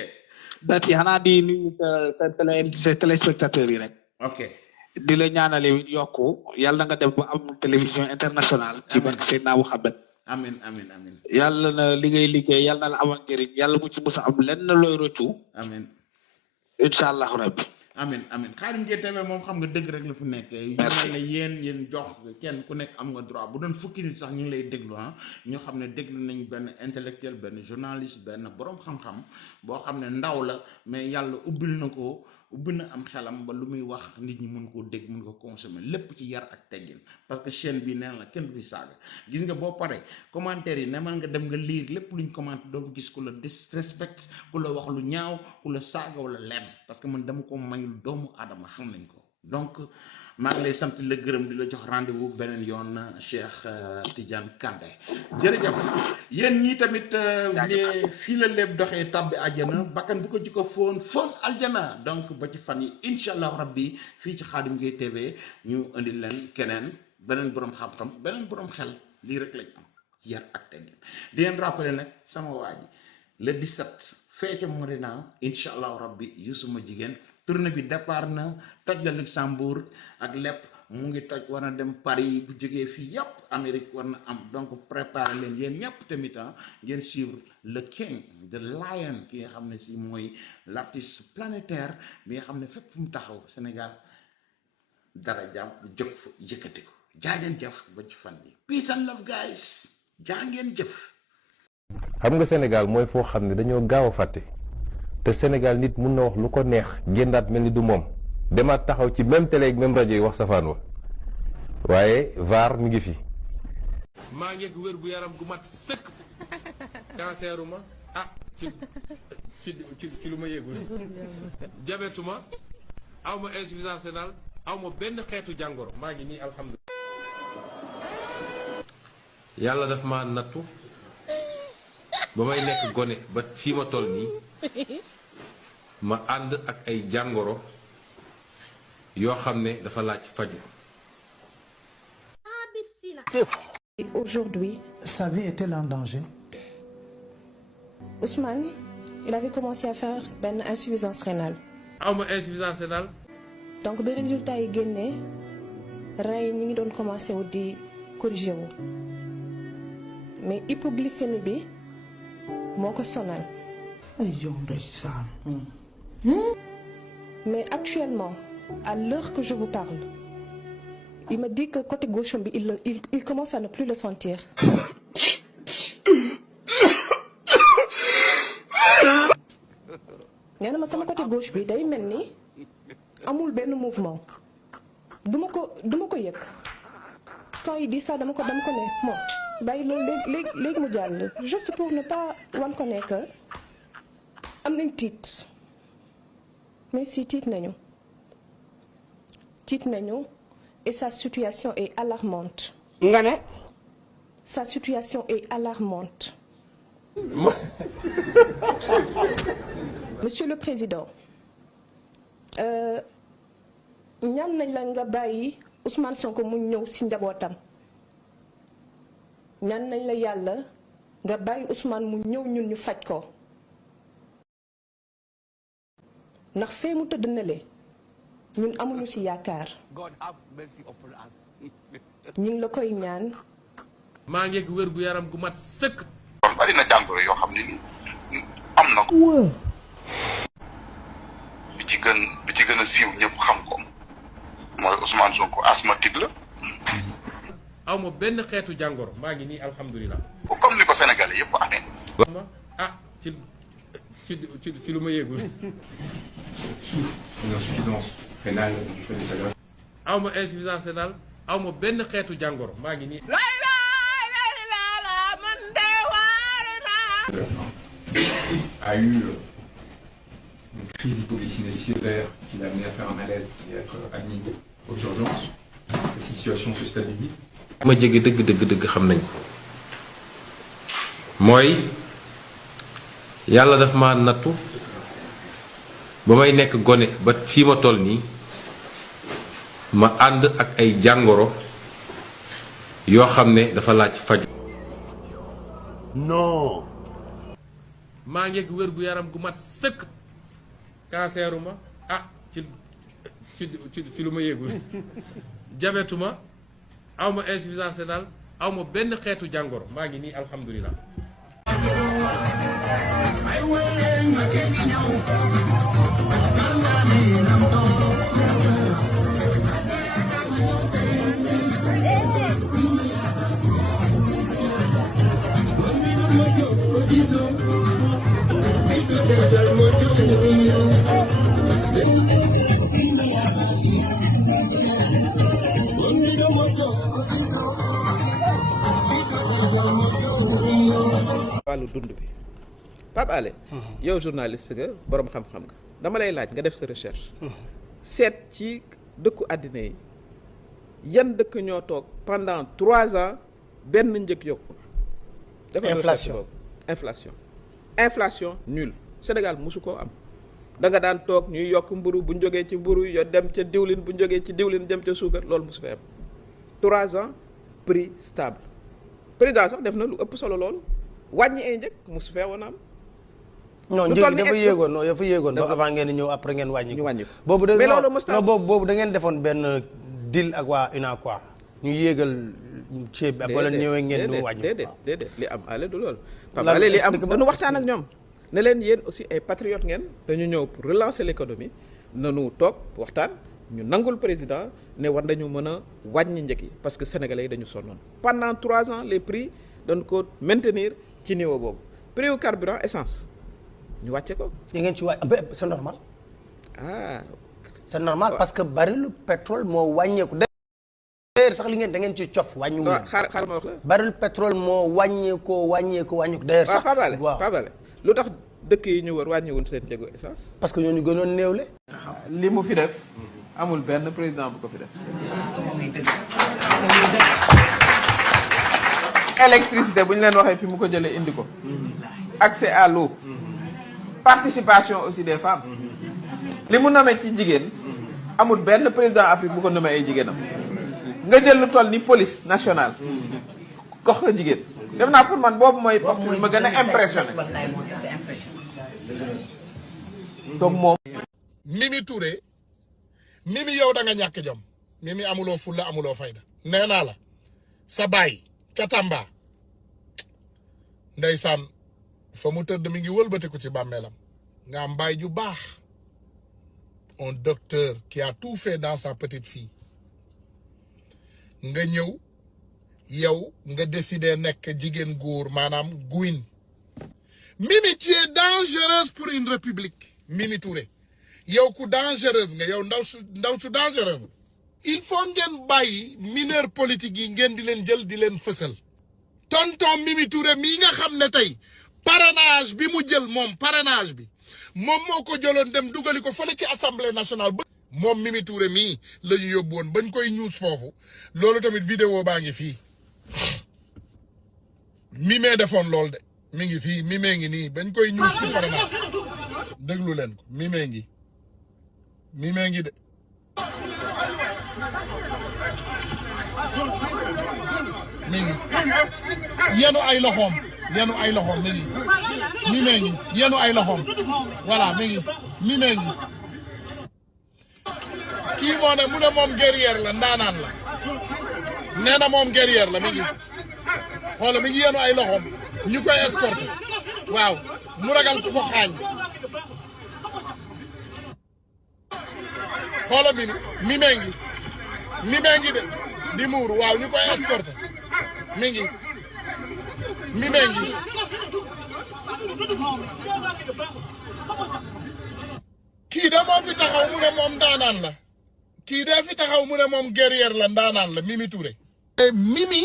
merci xanaa di nuyu sa téléspectateurs yi rek ok di la ñaanale yokku yàlla nga dem ba am télévision internationale ci barke Seydina Mouhamed amin yàlla na liggéey yàlla na la amal njëriñ yàlla bu ci musa am lenn looy rëccu amin incha allahu rabbi amin Khadim Gueye TV moom xam nga dëgg rek la fi nekk yu mel ne yéen jox kenn ku nekk am nga droit bu doon fukki nit sax ñu ngi lay déglu ñoo xam ne déglu nañ benn intellectuel benn journaliste benn borom xam-xam boo xam ne ndaw la mais yàlla ubbil na ko ubbi na am xelam ba lu muy wax nit ñi mun koo dégg mun ko consommer lépp ci yar ak teggin parce que chaîne bi nee na kenn du fi saaga gis nga boo pare commentaire yi ne man nga dem nga lire lépp luñ commenté doo ko gis ku la disrespect ku la wax lu ñaaw ku la saaga wala lenn parce que man dama ko mayul doomu aadama xam nañ ko donc maa ngi lay sant la gërëm di la jox rendez-vous beneen yoon Cheikh Tidiane Kandé jërëjëf yéen ñii tamit fii la lépp doxee tabbi àjjana bakkan bu ko ci ko foon aljana donc ba ci fan yi incha allah rabbi fii ci Khadim Gueye TV ñu indi leen keneen beneen borom xam-xam beneen borom xel lii rek lañ am ci yar ak teggin di leen rappeler nag sama waa ji le 17 fee ca Modena incha allah rabbi Youssouma jigéen tournée bi départ na toj la Luxembourg ak lépp mu ngi toj war na dem Paris bu jógee fii yëpp Amérique war na am donc préparer leen yéen ñëpp tamit ngeen suivre le king the lion ki nga xam ne si mooy l'artiste planétaire bi nga xam ne fépp fu mu taxaw Sénégal dara jàmm jóg fa yëkkati ko jaageen jëf ba ci fan yi peace and love guys jaa ngeen jëf. xam nga Sénégal mooy foo xam ne dañoo gaaw a fàtte. te Sénégal nit mun na wax lu ko neex génnaat mel ni du moom demaat taxaw ci même télé ak même rajo yi wax safaan wa waaye VAR mi ngi fi. maa ngi wér gu yaram gu mat sëkk canceruma ci lu ma yëgul jabetuma aw ma insuffisance rénale aw ma benn xeetu jàngoro maa ngi nii alhamdulilah. yàlla daf ma nattu ba may nekk gone ba fii ma toll nii ma ànd ak ay jàngoro yoo xam ne dafa laaj faju. Aujourd'hui, sa vie est-elle en danger? Ousmane, il avait commencé à faire une insuffisance rénale. aw ma insuffisance rénale. donc bi résultat yi génnee rein yi ñi ngi doon commencé wu di corriger wu mais hypoglycémie bi moo ko sonal. Mais actuellement, à l'heure que je vous parle, il me dit que côté gauche, il commence à ne plus le sentir. nee na ma sama côté gauche bi day mel ni amul benn mouvement duma ko yëg quand il dit ça dama ko ne bon bàyyi loolu léegi mu jàll juste pour ne pas wan ko ne que am nañ tiit mais si tiit nañu et sa situation est alarmante. nga ne. Sa situation est alarmante. Monsieur le Président, ñaan nañ la nga bàyyi Ousmane Sonko mu ñëw ci njabootam ñaan nañ la yàlla nga bàyyi Ousmane mu ñëw ñun ñu faj ko ndax fee mu tëdd na le ñun amuñu ci yaakaar ñu ngi la koy ñaan. maa ngi wér gu yaram gu mat sëkk. kon bari na jàngoro yoo xam ne ni am na ko. bi ci gën a siiw ñëpp xam ko mooy Ousmane Sonko asthmatique la. aw ma benn xeetu jàngoro maa ngi nii alhamdulilah. comme ni ko Sénégalais yëpp amee. ci lu ma yëgul. Une insuffisance rénale du fait des chagrins. aw ma insuffisance rénale aw ma benn xeetu jàngoro maa ngi nii. A eu une crise d'hypoglycémie sévère qui l'a amené à faire un malaise et à être admis aux urgences. Sa situation se stabilise. ma jege dëgg xam nañ ko mooy yàlla daf ma nattu ba may nekk gone ba fii ma toll nii ma ànd ak ay jàngoro yoo xam ne dafa laaj faju. non. maa ngi wér gu yaram gu mat sëkk canceruma ci lu ma yëgul jabetuma aw ma insuffisance rénale aw ma benn xeetu jàngoro maa ngi nii alhamdulilah. Thank you. wàllu dund bi Pape Alé yow journaliste nga borom xam-xam nga dama lay laaj nga def sa recherche seet ci dëkku àddina yi yan dëkk ñoo toog pendant 3 ans benn njëg yokku inflation nul Sénégal mosu koo am da nga daan toog ñuy yokk mburu bu ñu jógee ci mburu yo dem ca diwlin bu ñu jógee ci diwlin dem ca suukar loolu mosu fee am 3 ans prix stable président sax def na lu ëpp solo loolu wàññi ay njëg mosu fee woon am non njëg dafa yéegoon non dafa yéegoon ba avant ngeen ñëw après ngeen wàññi ko boobu da boobu da ngeen defoon benn deal ak waa UNACOIS ñu yéegal ceeb bi ak wala ñëwee ngeen ñu wàññi déedéet li am ale du loolu Pape Alé li am dañu waxtaan ak ñoom ne leen yéen aussi ay patriotes ngeen dañu ñëw pour relancer l'économie nanu toog waxtaan ñu nangul président ne war nañu mën a wàññi njëg yi parce que sénégalais yi dañu sonnoon pendant 3 ans les prix dañ ko maintenir ci niveau boobu prix au carburant essence ñu wàcce ko. di ngeen ci wàcc c'est normal. C'est normal parce que baril pétrole moo wàññeeku. d'ailleurs sax li ngeen da ngeen ci cof wàññi wu. xaar ma wax la. baril pétrole moo wàññeeku. d'ailleurs sax waaw Pape Alé lu tax dëkk yi ñu wër wàññiwul seen njëgu essence. parce que ñooñu gënoon néewle. li mu fi def amul benn président bu ko fi def. électricité bu ñu leen waxee fi mu ko jëlee indi ko. accès à l'eau. participation aussi des femmes. li mu namee ci jigéen amul benn président Afrique bu ko namee ay jigéenam. nga jël lu toll ni police nationale. gox ko jigéen. def naa pour man boobu mooy poste bi ma gën a impressionné. donc moom. Mimi Touré Mimi yow da nga ñàkk jom Mimi amuloo fulla amuloo fayda nee naa la sa baay ca Tamba ndeysaan fa mu tëdd mi ngi wëlbatiku ci bàmmeelam nga am baay ju baax un docteur qui a tout fait dans sa petite fille nga ñëw yow nga décider nekk jigéen góor maanaam guin Mimi tu es dangereuse pour une république Mimi Touré yow ku dangereuse nga yow ndaw su dangereuse il faut ngeen bàyyi mineur politique yi ngeen di leen jël di leen fësal tonton Mimi Touré mii nga xam ne tey parrainage bi mu jël moom parrainage bi moom moo ko jëloon dem dugali ko fële ci assemblée nationale ba moom Mimi Touré mii la ñu yóbbu woon bañ koy ñuus foofu loolu tamit vidéo baa ngi fii Mimee defoon lool de mi ngi fii Mimee ngi nii bañ koy ñuus ci parrainage déglu leen ko Mimee ngi de mi ngi yenu ay loxoom mi ngi Mimee ngi yenu ay loxoom voilà mi ngi Mimee ngi kii moo ne mu ne moom guerrière la ndaanaan la nee na moom guerrière la mi ngi xoola mi ngi yenu ay loxoom ñu koy escorté waaw mu ragal ku ko xaañ xoola Mimee ngi de di muuru waaw ñu koy escorté mi ngi Mimee ngi kii de moo fi taxaw mu ne moom ndaanaan la kii de fi taxaw mu ne moom guerrière la ndaanaan la Mimi Touré Mimi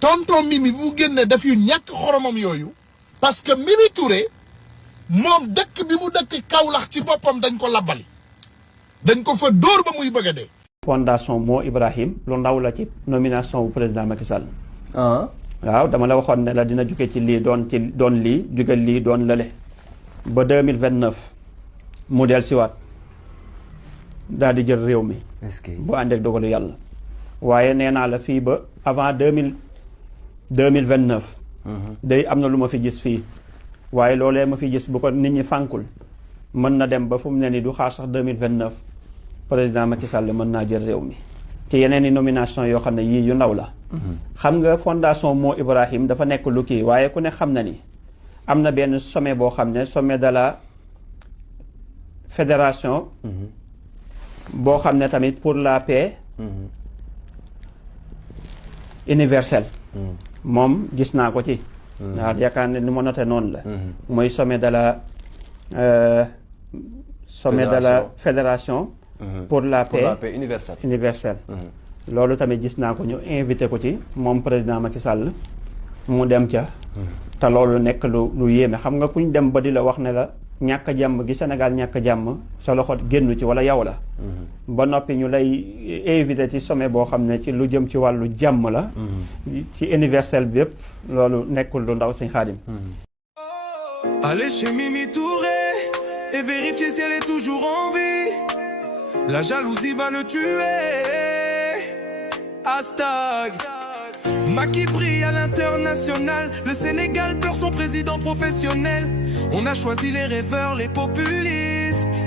tonton Mimi bu génne daf yu ñàkk xoromam yooyu parce que Mimi Touré moom dëkk bi mu dëkk Kaolack ci boppam dañ ko labbali dañ ko fa dóor ba muy bëgg a dee. fondation Mo Ibrahim lu ndaw la ci nomination bu président Macky Sall. waaw dama la waxoon ne la dina jóge ci lii doon lii jóge lii doon lële ba 2029 mu del siwaat daal di jël réew mi. est-ce que bu ànd ak dogalu yàlla. waaye nee naa la fii ba avant 2029. day am na lu ma fi gis fii. waaye loolee ma fi gis bu ko nit ñi fànkul mën na dem ba fu mu ne ni du xaar sax 2029 président Macky Sall mën naa jël réew mi ci yeneen i nomination yoo xam ne yii yu ndaw la. xam nga fondation Mo Ibrahim dafa nekk lu kii waaye ku ne xam na ni am na benn sommet boo xam ne sommet de la fédération. boo xam ne tamit pour la paix universelle. moom gis naa ko ci. waaw yaakaar ne ni ma noté noonu la. mooy sommet de la fédération. pour la paix universelle. loolu tamit gis naa ko ñu invité ko ci moom président Macky Sall mu dem ca te loolu nekk lu yéeme xam nga kuñ dem ba di la wax ne la ñàkk jàmm gi Sénégal ñàkk jàmm sa loxo génn ci wala yow la ba noppi ñu lay invité ci sommet boo xam ne ci lu jëm ci wàllu jàmm la ci universel bi yëpp loolu nekkul lu ndaw Sëñ Xaadim. Aller chez Mimi Touré et vérifier si elle est toujours en vie. La jalousie va le tuer. Hashtag Macky brille à l'international. Le Sénégal pleure son président professionnel. On a choisi les rêveurs, les populistes.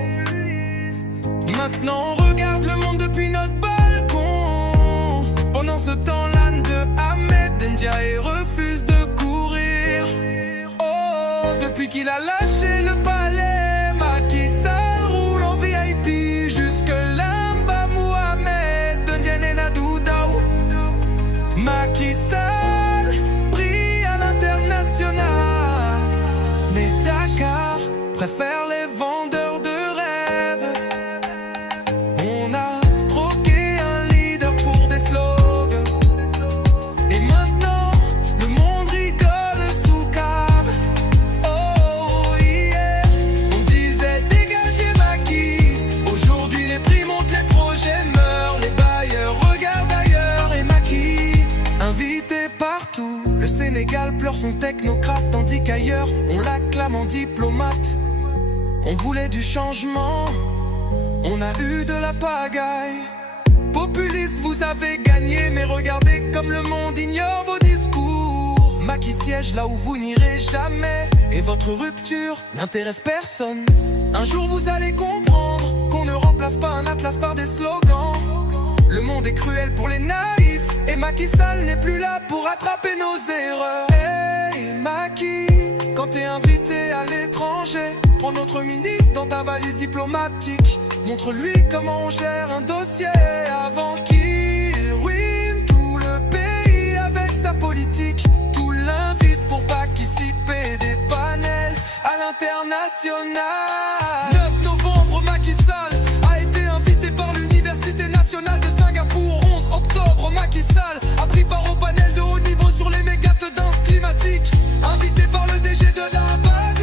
Maintenant on regarde le monde depuis notre balcon. Pendant ce temps l'âne de Ahmed Ndiaye refuse de courir. Oh, depuis qu'il a lâché le palais, Macky Sall roule en VIP. Jusque-là, Mba Mohamed, Ndiaye Nadou Daou. Macky Sall brille à l'international. Mais Dakar préfère les vendeurs de rêves. On a troqué un leader pour des slogans. Et maintenant, le monde rigole sous cave. Oh yeah, on disait dégagez Macky. Aujourd'hui les prix montent, les projets meurent. Les bailleurs regardent ailleurs et Macky invité partout. Le Sénégal pleure son technocrate tandis qu'ailleurs on l'acclame en diplomate. On voulait du changement, on a eu de la pagaille. Populistes, vous avez gagné, mais regardez comme le monde ignore vos discours. Macky siège là où vous n'irez jamais, et votre rupture n'intéresse personne. Un jour vous allez comprendre qu'on ne remplace pas un atlas par des slogans. Le monde est cruel pour les naïfs, et Macky Sall n'est plus là pour rattraper nos erreurs. Hey Macky, quand t'es invité à l'étranger, prends notre ministre dans ta valise diplomatique. Montre-lui comment on gère un dossier avant qu'il ruine tout le pays avec sa politique. Tout l'invite pour participer des panels à l'international. 9 novembre, Macky Sall a été invité par l'Université nationale de Singapour. 11 octobre, Macky Sall a pris part au panel de haut niveau sur les méga tendances climatiques. Invité par le DG de la BAD,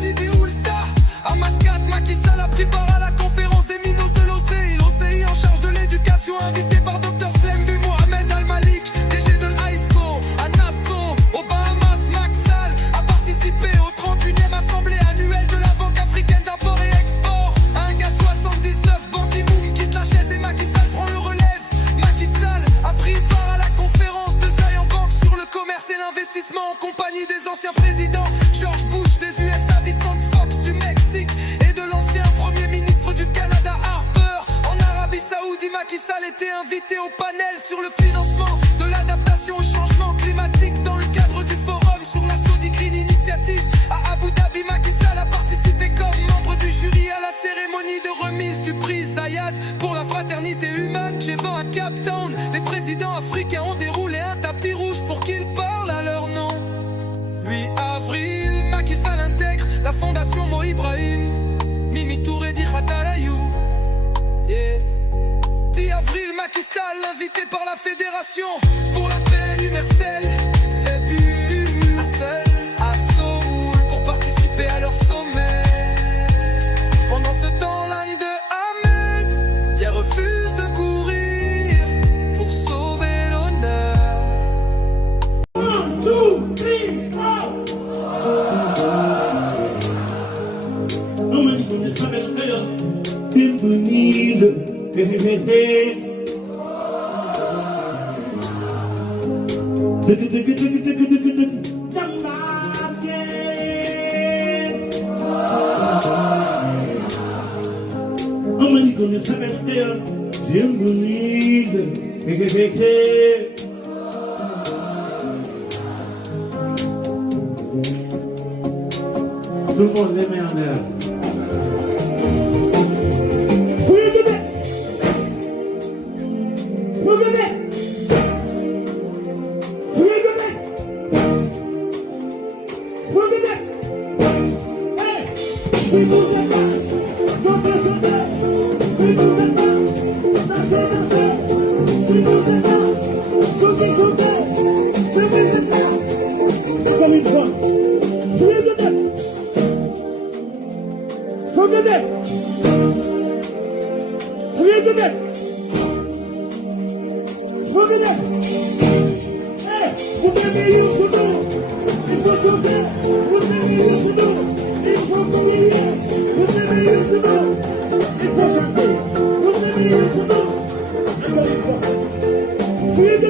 Sidi Oulta. À Mascate, Macky Sall a pris part à la conférence des minos de l'OCI. L'OCI en charge de l'éducation, invité par Dr Slembu Mohamed Al-Malik, DG de l'AISCO. À Nassau, aux Bahamas, Macky Sall a participé au 31e assemblée annuelle de la Banque africaine d'import et export. Un gars 79, Ban Ki-moon quitte la chaise et Macky Sall prend le relève. Macky Sall a pris part à la conférence de Zion Bank sur le commerce et l'investissement en compagnie des anciens présidents George Bush des USA, Vicente Fox du Mexique et de l'ancien premier ministre du Canada Harper. En Arabie Saoudite, Macky Sall était invité au panel sur le financement de l'adaptation au changement climatique dans le cadre du forum sur la Saudi Green Initiative. À Abu Dhabi, Macky Sall a participé comme membre du jury à la cérémonie de remise du prix Zayad pour la fraternité humaine. G20 à Cape Town, les présidents africains ont déroulé un tapis rouge pour qu'ils parlent à leur nom. 8 avril, Macky Sall intègre la fondation Mo Ibrahim. Mimi Touré dit Khatarayu. Yeah. 10 avril, Macky Sall invité par la fédération pour la paix universelle. FEBU à Séoul pour participer à leur sommet. Pendant ce temps, l'âne de Ahmed Dia refuse de courir pour sauver l'honneur. 1, 2, 3, Tout le monde les met en l'air. Regardez. Vous aimez Youssou, il faut sauter. Vous aimez Youssou, il faut crier. Vous aimez Youssou, il faut chanter. Vous aimez Youssou, encore une fois.